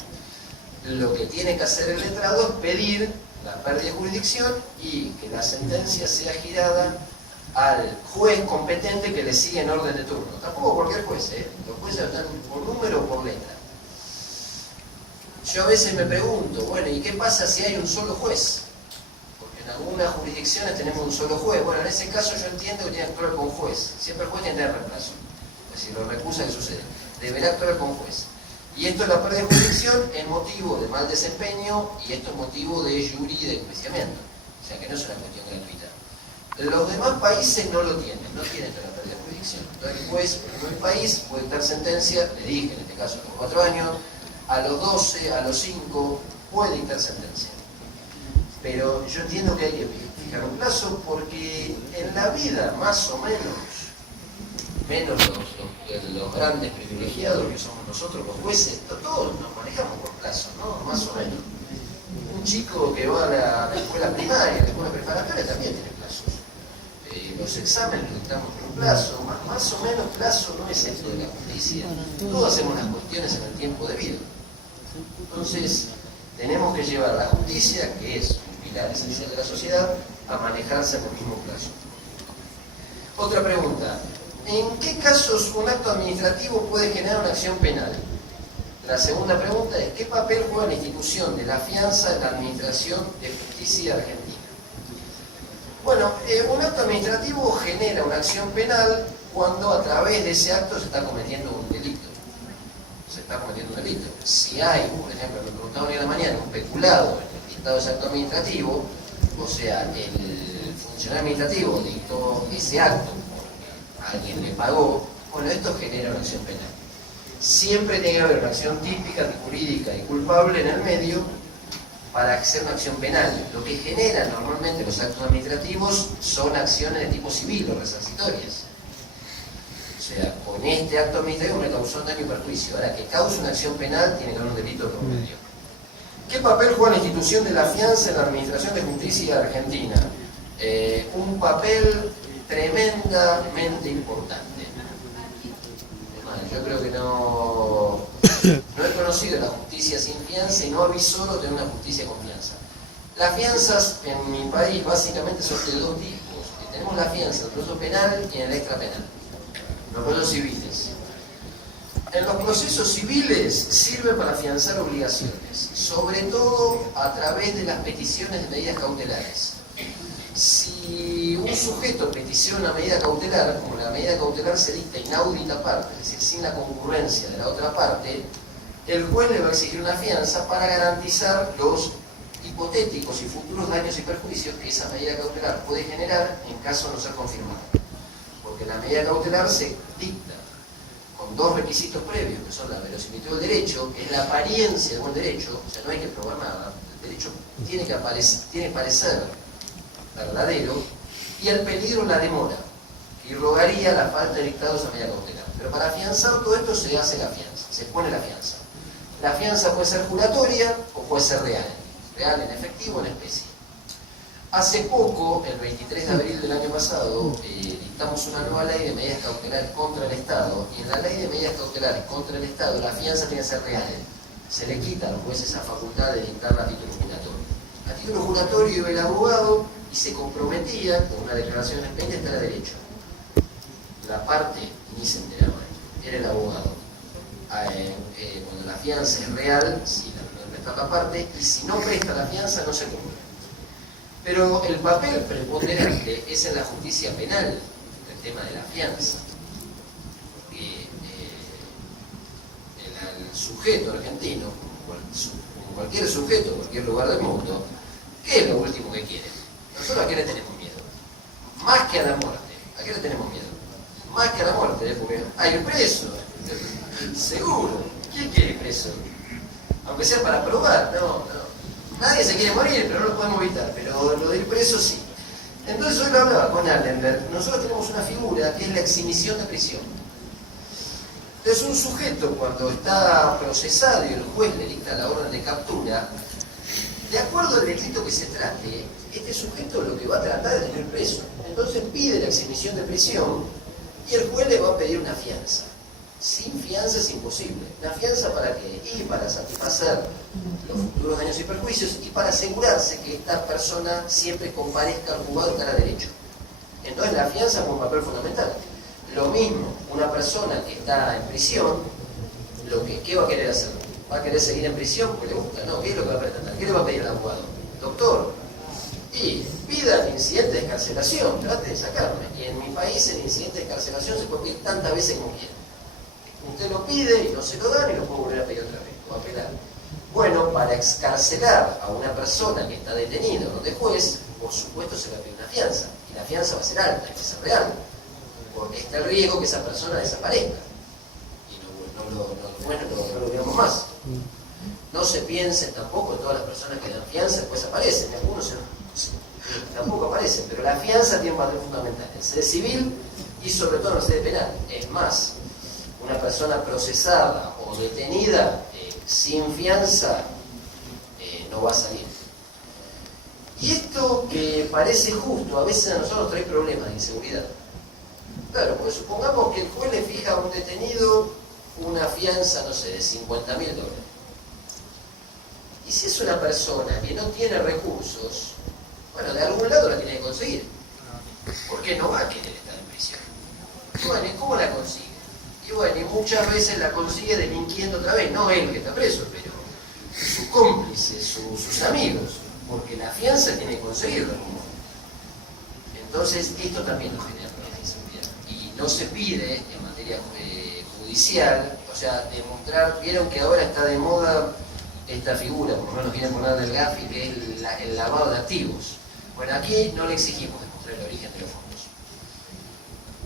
Lo que tiene que hacer el letrado es pedir la pérdida de jurisdicción y que la sentencia sea girada al juez competente que le sigue en orden de turno. Tampoco cualquier juez, los jueces están por número o por letra. Yo a veces me pregunto, bueno, ¿y qué pasa si hay un solo juez? Porque en algunas jurisdicciones tenemos un solo juez. Bueno, en ese caso yo entiendo que tiene que actuar con juez. Siempre el juez tiene que tener reemplazo. Es decir, lo recusa, ¿qué sucede? Deberá actuar con juez. Y esto es la pérdida de jurisdicción, es motivo de mal desempeño y esto es motivo de jury de enjuiciamiento. O sea que no es una cuestión gratuita. Los demás países no lo tienen, no tienen la pérdida de jurisdicción. Entonces el juez en un país puede dictar sentencia, le dije en este caso a los 4 años, a los 12, a los 5, puede dictar sentencia. Pero yo entiendo que hay que fijar un plazo porque en la vida, más o menos los grandes privilegiados que somos nosotros los jueces, todos nos manejamos por plazo, ¿no? Más o menos. Un chico que va a la escuela primaria, la escuela preparatoria también tiene plazos. Los exámenes los dictamos por un plazo, más o menos plazo no es esto de la justicia. Todos hacemos las cuestiones en el tiempo debido. Entonces, tenemos que llevar la justicia, que es un pilar esencial de la sociedad, a manejarse en el mismo plazo. Otra pregunta. ¿En qué casos un acto administrativo puede generar una acción penal? La segunda pregunta es, ¿qué papel juega la institución de la fianza en la Administración de Justicia argentina? Bueno, un acto administrativo genera una acción penal cuando a través de ese acto se está cometiendo un delito. Si hay, por ejemplo, me preguntaba hoy en la mañana, un peculado en el dictado de ese acto administrativo, o sea, el funcionario administrativo dictó ese acto porque alguien le pagó, bueno, esto genera una acción penal. Siempre tiene que haber una acción típica, jurídica y culpable en el medio para hacer una acción penal. Lo que generan normalmente los actos administrativos son acciones de tipo civil o resarcitorias. O sea, con este acto administrativo me causó un daño y perjuicio. Ahora, que cause una acción penal tiene que haber un delito por medio. ¿Qué papel juega la institución de la fianza en la Administración de Justicia argentina? Un papel tremendamente importante. Yo creo que no he conocido la justicia sin fianza y no avisoro tener una justicia con fianza. Las fianzas en mi país básicamente son de 2 tipos. Tenemos la fianza en el proceso penal y en el extrapenal. Los procesos civiles. En los procesos civiles sirven para afianzar obligaciones, sobre todo a través de las peticiones de medidas cautelares. Si un sujeto peticiona una medida cautelar, como la medida cautelar se dicta inaudita parte, es decir, sin la concurrencia de la otra parte, el juez le va a exigir una fianza para garantizar los hipotéticos y futuros daños y perjuicios que esa medida cautelar puede generar en caso de no ser confirmada. Porque la medida cautelar se dicta con 2 requisitos previos, que son la verosimilitud del derecho, que es la apariencia de un derecho, o sea, no hay que probar nada, el derecho tiene que parecer verdadero, y el peligro la demora, que irrogaría la falta de dictados a medida cautelar. Pero para afianzar todo esto se hace la fianza, se pone la fianza. La fianza puede ser juratoria o puede ser real en efectivo o en especie. Hace poco, el 23 de abril del año pasado, dictamos una nueva ley de medidas cautelares contra el Estado, y en la ley de medidas cautelares contra el Estado la fianza tiene que ser real. Se le quita a los jueces esa facultad de dictarla a título juratorio. A título juratorio iba el abogado y se comprometía con una declaración de expediente de derecho. La parte ni se enteraba, era el abogado. Cuando la fianza es real, si el prestar la parte, y si no presta la fianza no se cumple. Pero el papel preponderante es en la justicia penal, el tema de la fianza. Porque el sujeto argentino, cualquier sujeto, en cualquier lugar del mundo, ¿qué es lo último que quiere? Nosotros a qué le tenemos miedo. Más que a la muerte. ¿A qué le tenemos miedo? Más que a la muerte, porque hay un preso. Seguro. ¿Quién quiere preso? Aunque sea para probar, no. Nadie se quiere morir, pero no lo podemos evitar. Pero lo del preso sí. Entonces hoy lo hablaba con Allenberg. Nosotros tenemos una figura que es la exhibición de prisión. Entonces un sujeto cuando está procesado y el juez le dicta la orden de captura, de acuerdo al delito que se trate, este sujeto lo que va a tratar es de tener preso. Entonces pide la exhibición de prisión y el juez le va a pedir una fianza. Sin fianza es imposible. ¿La fianza para qué? Y para satisfacer los futuros daños y perjuicios y para asegurarse que esta persona siempre comparezca al juzgado cara derecho. Entonces la fianza es un papel fundamental. Lo mismo, una persona que está en prisión, ¿qué va a querer hacer? ¿Va a querer seguir en prisión porque le gusta? No, ¿qué es lo que va a pretender? ¿Qué le va a pedir al abogado? Doctor, y pida el incidente de excarcelación, trate de sacarme. Y en mi país el incidente de excarcelación se puede pedir tantas veces como quiera. Usted lo pide y no se lo dan y lo puede volver a pedir otra vez, o apelar. Bueno, para excarcelar a una persona que está detenida donde juez, por supuesto se le pide una fianza. Y la fianza va a ser alta, hay que ser real. Porque está el riesgo que esa persona desaparezca. Y no lo veamos más. No se piense tampoco en todas las personas que dan fianza, después aparecen. Algunos tampoco aparecen. Pero la fianza tiene un papel fundamental en sede civil y sobre todo en sede penal. Es más, una persona procesada o detenida sin fianza no va a salir. Y esto que parece justo, a veces a nosotros trae problemas de inseguridad. Claro, pues supongamos que el juez le fija a un detenido una fianza, no sé, de $50.000. Y si es una persona que no tiene recursos, bueno, de algún lado la tiene que conseguir. Porque no va a querer estar en prisión. Y bueno, ¿y cómo la consigue? Y bueno, y muchas veces la consigue delinquiendo otra vez, no él que está preso, pero su cómplice, sus amigos, porque la fianza tiene que conseguirlo. Entonces, esto también nos genera problemas de inseguridad. Y no se pide en materia judicial, o sea, demostrar, vieron que ahora está de moda esta figura, por lo menos viene por lado del GAFI, que es el lavado de activos. Bueno, aquí no le exigimos demostrar el origen de los fondos.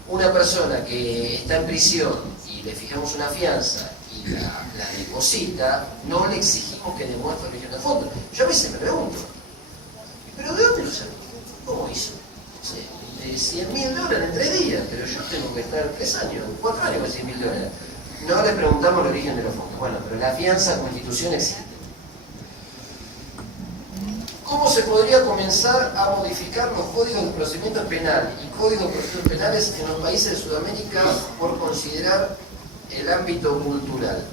Una persona que está en prisión y le fijamos una fianza y la deposita, no le exigimos que demuestre el origen del fondo. Yo a veces me pregunto, ¿pero de dónde lo sacó? ¿Cómo hizo? De $100.000 en 3 días, pero yo tengo que estar 3 años, 4 años con $100.000. No le preguntamos el origen de los fondos. Bueno, pero la fianza como institución existe. ¿Cómo se podría comenzar a modificar los códigos de procedimiento penal y códigos de procedimientos penales en los países de Sudamérica por considerar el ámbito cultural?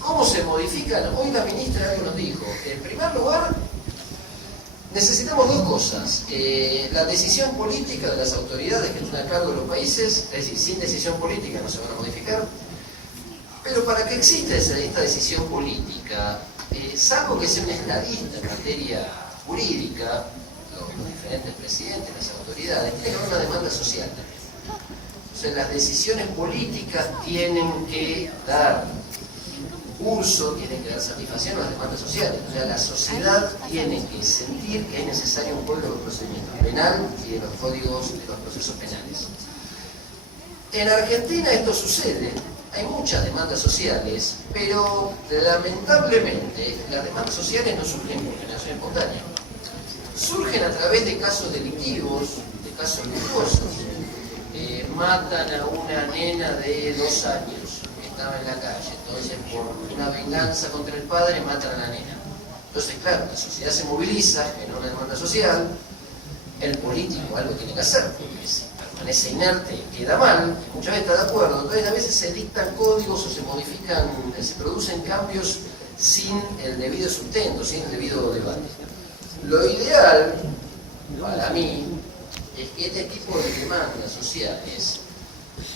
¿Cómo se modifican? Hoy la ministra algo nos dijo. En primer lugar, necesitamos 2 cosas. La decisión política de las autoridades que están a cargo de los países, es decir, sin decisión política no se van a modificar. Pero para que exista esta decisión política, salvo que sea un estadista en materia jurídica, los diferentes presidentes, las autoridades, tiene que haber una demanda social también. Entonces las decisiones políticas tienen que dar curso, tienen que dar satisfacción a las demandas sociales. O sea, la sociedad tiene que sentir que es necesario un código de procedimiento penal y de los códigos de los procesos penales. En Argentina esto sucede. Hay muchas demandas sociales, pero lamentablemente las demandas sociales no surgen por generación espontánea. Surgen a través de casos delictivos, de casos luctuosos. Matan a una nena de 2 años que estaba en la calle, entonces por una venganza contra el padre matan a la nena. Entonces, claro, la sociedad se moviliza en una demanda social, el político algo tiene que hacer, porque si permanece inerte queda mal, muchas veces está de acuerdo, entonces a veces se dictan códigos o se modifican, se producen cambios sin el debido sustento, sin el debido debate. Lo ideal, para mí, es que este tipo de demandas sociales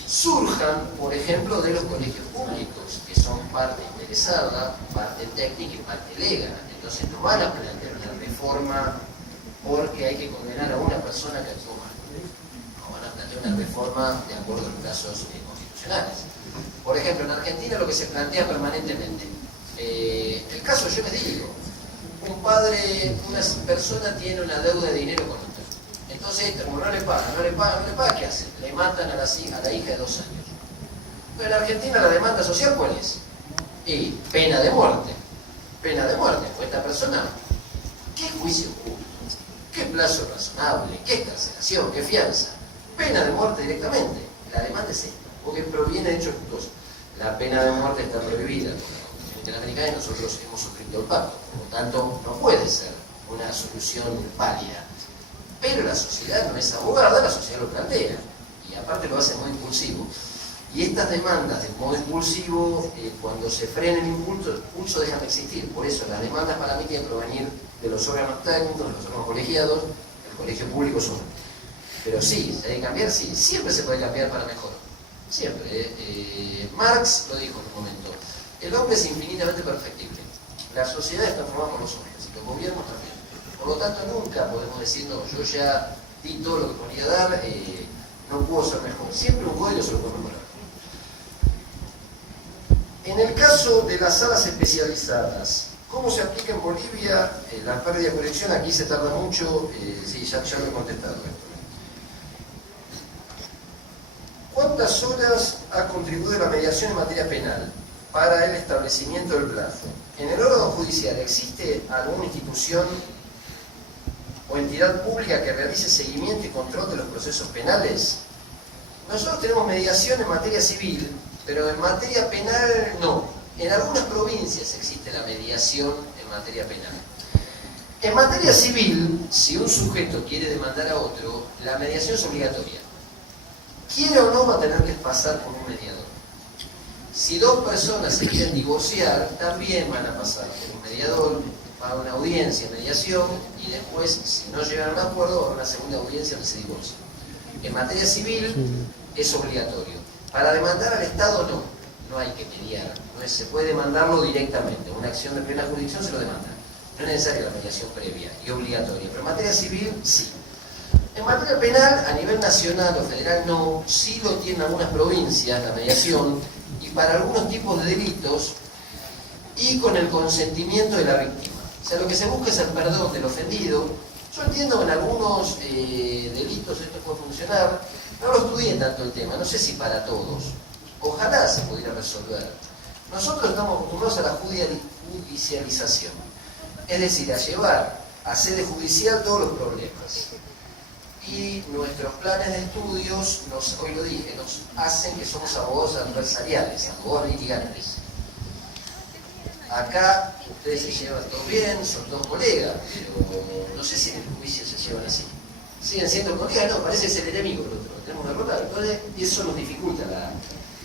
surjan, por ejemplo, de los colegios públicos, que son parte interesada, parte técnica y parte legal. Entonces no van a plantear una reforma porque hay que condenar a una persona que actuó mal. No van a plantear una reforma de acuerdo a los plazos constitucionales. Por ejemplo, en Argentina lo que se plantea permanentemente, el caso, yo les digo, un padre, una persona tiene una deuda de dinero con otro. Entonces, como no le paga, ¿qué hace? Le matan a la hija de 2 años. Pero en Argentina la demanda social, ¿cuál es? Y pena de muerte. Pena de muerte. Pues esta persona, ¿qué juicio justo? ¿Qué plazo razonable? ¿Qué excarcelación? ¿Qué fianza? Pena de muerte directamente. La demanda es esta, porque proviene de hechos justos. La pena de muerte está prohibida por la Constitución Interamericana y nosotros hemos suscrito el pacto. Por lo tanto, no puede ser una solución válida. Pero la sociedad no es abogada, la sociedad lo plantea. Y aparte lo hace muy impulsivo. Y estas demandas de modo impulsivo, cuando se frena el impulso dejan de existir. Por eso las demandas para mí tienen que provenir de los órganos técnicos, de los órganos colegiados, el colegio público solo. Pero sí, ¿se hay que cambiar? Sí, siempre se puede cambiar para mejor. Siempre. Marx lo dijo en un momento. El hombre es infinitamente perfectible. La sociedad está formada por los hombres y los gobiernos también. Por lo tanto, nunca podemos decir, no, yo ya di todo lo que podía dar, no puedo ser mejor. Siempre un código se lo puede mejorar. En el caso de las salas especializadas, ¿cómo se aplica en Bolivia la pérdida de conexión? Aquí se tarda mucho, sí, ya lo he contestado esto. ¿Cuántas horas ha contribuido la mediación en materia penal para el establecimiento del plazo? En el órgano judicial, ¿existe alguna institución o entidad pública que realice seguimiento y control de los procesos penales? Nosotros tenemos mediación en materia civil, pero en materia penal no. En algunas provincias existe la mediación en materia penal. En materia civil, si un sujeto quiere demandar a otro, la mediación es obligatoria. Quiere o no va a tener que pasar por un mediador. Si 2 personas se quieren divorciar, también van a pasar por un mediador, para una audiencia de mediación, y después, si no llegan a un acuerdo, va a una segunda audiencia donde se divorcia. En materia civil es obligatorio. Para demandar al Estado no hay que mediar. No se puede demandarlo directamente. Una acción de plena jurisdicción se lo demanda. No es necesaria la mediación previa y obligatoria. Pero en materia civil, sí. En materia penal, a nivel nacional o federal no, sí lo tienen algunas provincias, la mediación, y para algunos tipos de delitos, y con el consentimiento de la víctima. O sea, lo que se busca es el perdón del ofendido. Yo entiendo que en algunos delitos esto puede funcionar, no lo estudié tanto el tema, no sé si para todos. Ojalá se pudiera resolver. Nosotros estamos acostumbrados a la judicialización, es decir, a llevar a sede judicial todos los problemas. Y nuestros planes de estudios, hoy lo dije, nos hacen que somos abogados adversariales, abogados litigantes. Acá ustedes se llevan todos bien, son todos colegas, pero no sé si en el juicio se llevan así. Siguen siendo colegas, no, parece ser el enemigo, lo tenemos que derrotar. Entonces, eso nos dificulta.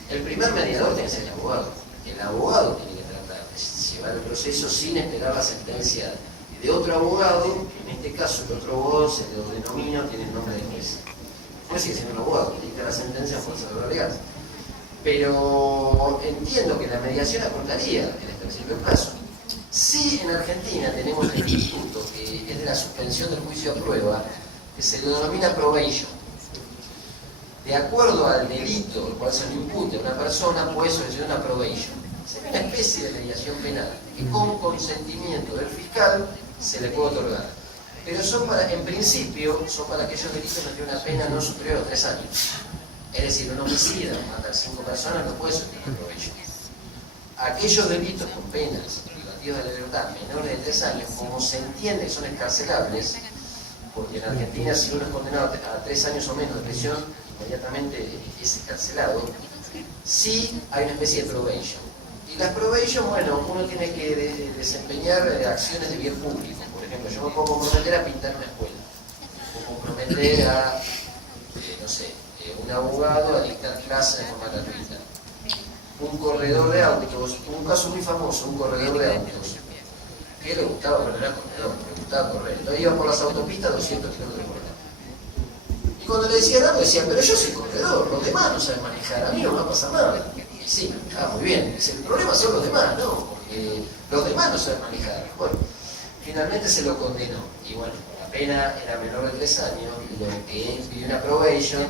El primer mediador tiene que ser el abogado. El abogado tiene que tratar de llevar el proceso sin esperar la sentencia de otro abogado, que en este caso el otro abogado se lo denomina, tiene el nombre de juez. El juez sigue siendo un abogado que dicta la sentencia a fuerza de lo legal. Pero entiendo que la mediación acortaría el establecimiento del plazo. Sí, en Argentina tenemos el instituto que es de la suspensión del juicio a prueba, que se denomina probation. De acuerdo al delito al cual se le impute a una persona, puede solicitar una probation. Sería una especie de mediación penal que con consentimiento del fiscal se le puede otorgar. Pero en principio, son para aquellos delitos que tienen una pena no superior a 3 años. Es decir, un homicida, matar 5 personas, no puede solicitar probation. Aquellos delitos con penas privativas de la libertad menores de 3 años, como se entiende que son escarcelables, porque en Argentina si uno es condenado a 3 años o menos de prisión, inmediatamente es escarcelado, sí hay una especie de probation. Y las probation, bueno, uno tiene que desempeñar acciones de bien público. Por ejemplo, yo me puedo comprometer a pintar una escuela, o comprometer a, no sé, un abogado a dictar clases de forma gratuita, un corredor de autos, un caso muy famoso, un corredor de autos, que le gustaba, pero no era corredor, le gustaba correr. Entonces iba por las autopistas 200 kilómetros por hora. Y cuando le decían algo decían, pero yo soy corredor, los demás no saben manejar, a mí no me va a pasar nada. Y sí, muy bien. Dice, el problema son los demás, ¿no? Porque los demás no saben manejar. Bueno, finalmente se lo condenó. Y bueno, la pena era menor de 3 años, lo que él pidió una probation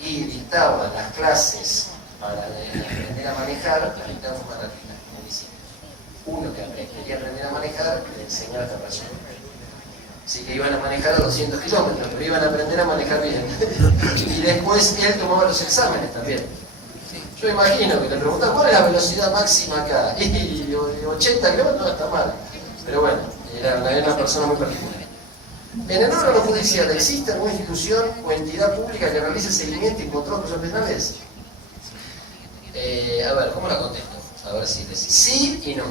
y dictaba las clases para aprender a manejar, las dictaba en forma gratuita, en diciembre. Uno que quería aprender a manejar, le enseñaba a esta persona. Así que iban a manejar a 200 kilómetros, pero iban a aprender a manejar bien. Y después él tomaba los exámenes también. Yo imagino que le preguntan, ¿cuál es la velocidad máxima acá? Y 80 kilómetros no está mal. Pero bueno, era una persona muy particular. En el órgano judicial, ¿existe alguna institución o entidad pública que realice seguimiento y control de procesos penales? A ver, ¿cómo la contesto? A ver si decís sí y no.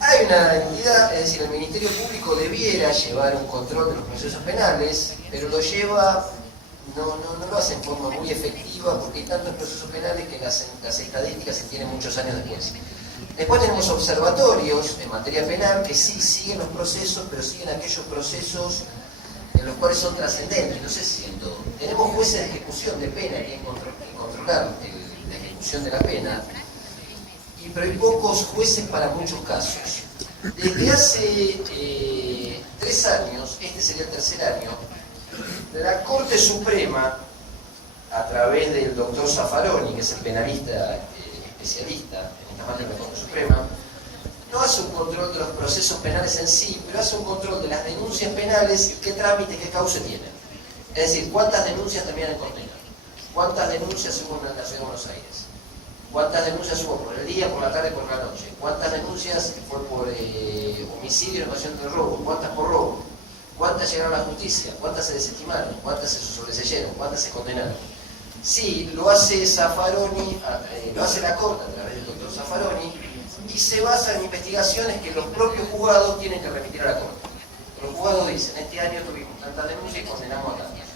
Hay una entidad, es decir, el Ministerio Público debiera llevar un control de los procesos penales, pero lo lleva, no lo hace en forma muy efectiva porque hay tantos procesos penales que las estadísticas se tienen muchos años después. Después tenemos observatorios en materia penal que sí siguen los procesos, pero siguen aquellos procesos en los cuales son trascendentes, no sé si en todo. Tenemos jueces de ejecución de pena que hay que controlar la ejecución de la pena, pero hay pocos jueces para muchos casos. Desde hace 3 años, este sería el 3er año, la Corte Suprema, a través del doctor Zaffaroni, que es el penalista especialista en esta materia de la Corte Suprema, no hace un control de los procesos penales en sí, pero hace un control de las denuncias penales y qué trámite, qué cauce tienen. Es decir, cuántas denuncias terminan en condena, cuántas denuncias hubo en la Ciudad de Buenos Aires, cuántas denuncias hubo por el día, por la tarde, por la noche, cuántas denuncias fue por homicidio en ocasión de robo, cuántas por robo, cuántas llegaron a la justicia, cuántas se desestimaron, cuántas se sobreseyeron, cuántas se condenaron. Sí, lo hace Zaffaroni, lo hace la Corte a través del doctor Zaffaroni, y se basa en investigaciones que los propios juzgados tienen que remitir a la Corte. Los juzgados dicen, este año tuvimos tantas denuncias y condenamos a tantas.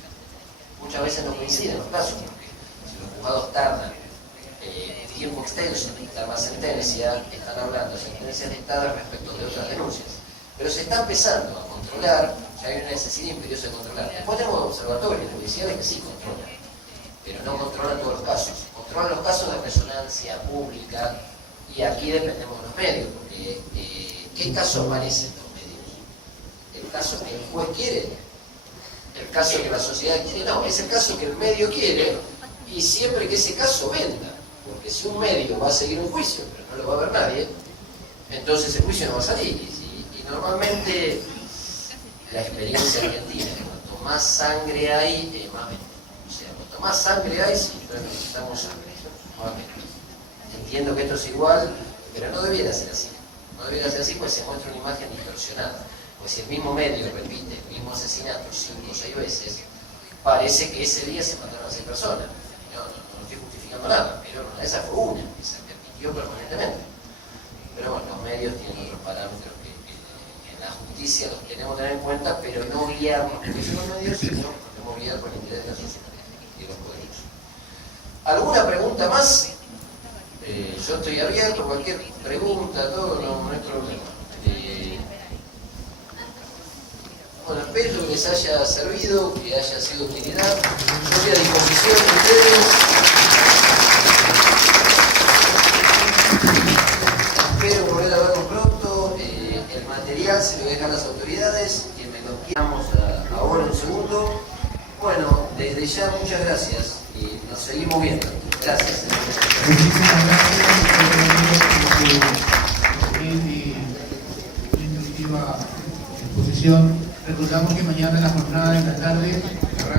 Muchas veces no coinciden los casos, porque si los juzgados tardan tiempo extenso en dictar más sentencia, están hablando de sentencias dictadas respecto de otras denuncias. Pero se está empezando a controlar, ya hay una necesidad imperiosa de controlar. Después tenemos observatorios judiciales que sí controlan, pero no controlan todos los casos. Controlan los casos de resonancia pública, y aquí dependemos de los medios, porque ¿qué caso aparece en los medios? ¿El caso que el juez quiere? ¿El caso que la sociedad quiere? No, es el caso que el medio quiere, y siempre que ese caso venda. Porque si un medio va a seguir un juicio, pero no lo va a ver nadie, entonces el juicio no va a salir. Y normalmente la experiencia argentina, cuanto más sangre hay, más venta. O sea, cuanto más sangre hay, siempre necesitamos sangre, más venta. Entiendo que esto es igual, pero no debiera ser así. No debiera ser así, pues se muestra una imagen distorsionada. Pues si el mismo medio repite el mismo asesinato 5 o 6 veces, parece que ese día se mataron a 6 personas. No estoy justificando nada, pero esa fue una que se repitió permanentemente. Pero bueno, los medios tienen otros parámetros que en la justicia los tenemos que tener en cuenta, pero no guiarnos por los medios, sino nos tenemos que guiar por el interés de la sociedad y de los poderosos. ¿Alguna pregunta más? Yo estoy abierto, cualquier pregunta, todo, no hay problema. Bueno, espero que les haya servido, que haya sido de utilidad. Yo estoy a disposición de ustedes. Espero volver a verlos pronto. El material se lo dejan las autoridades, que me lo quedamos ahora un segundo. Bueno, desde ya muchas gracias y nos seguimos viendo. Gracias. Muchísimas gracias por intuitiva exposición. Recordamos que mañana en la jornada de la tarde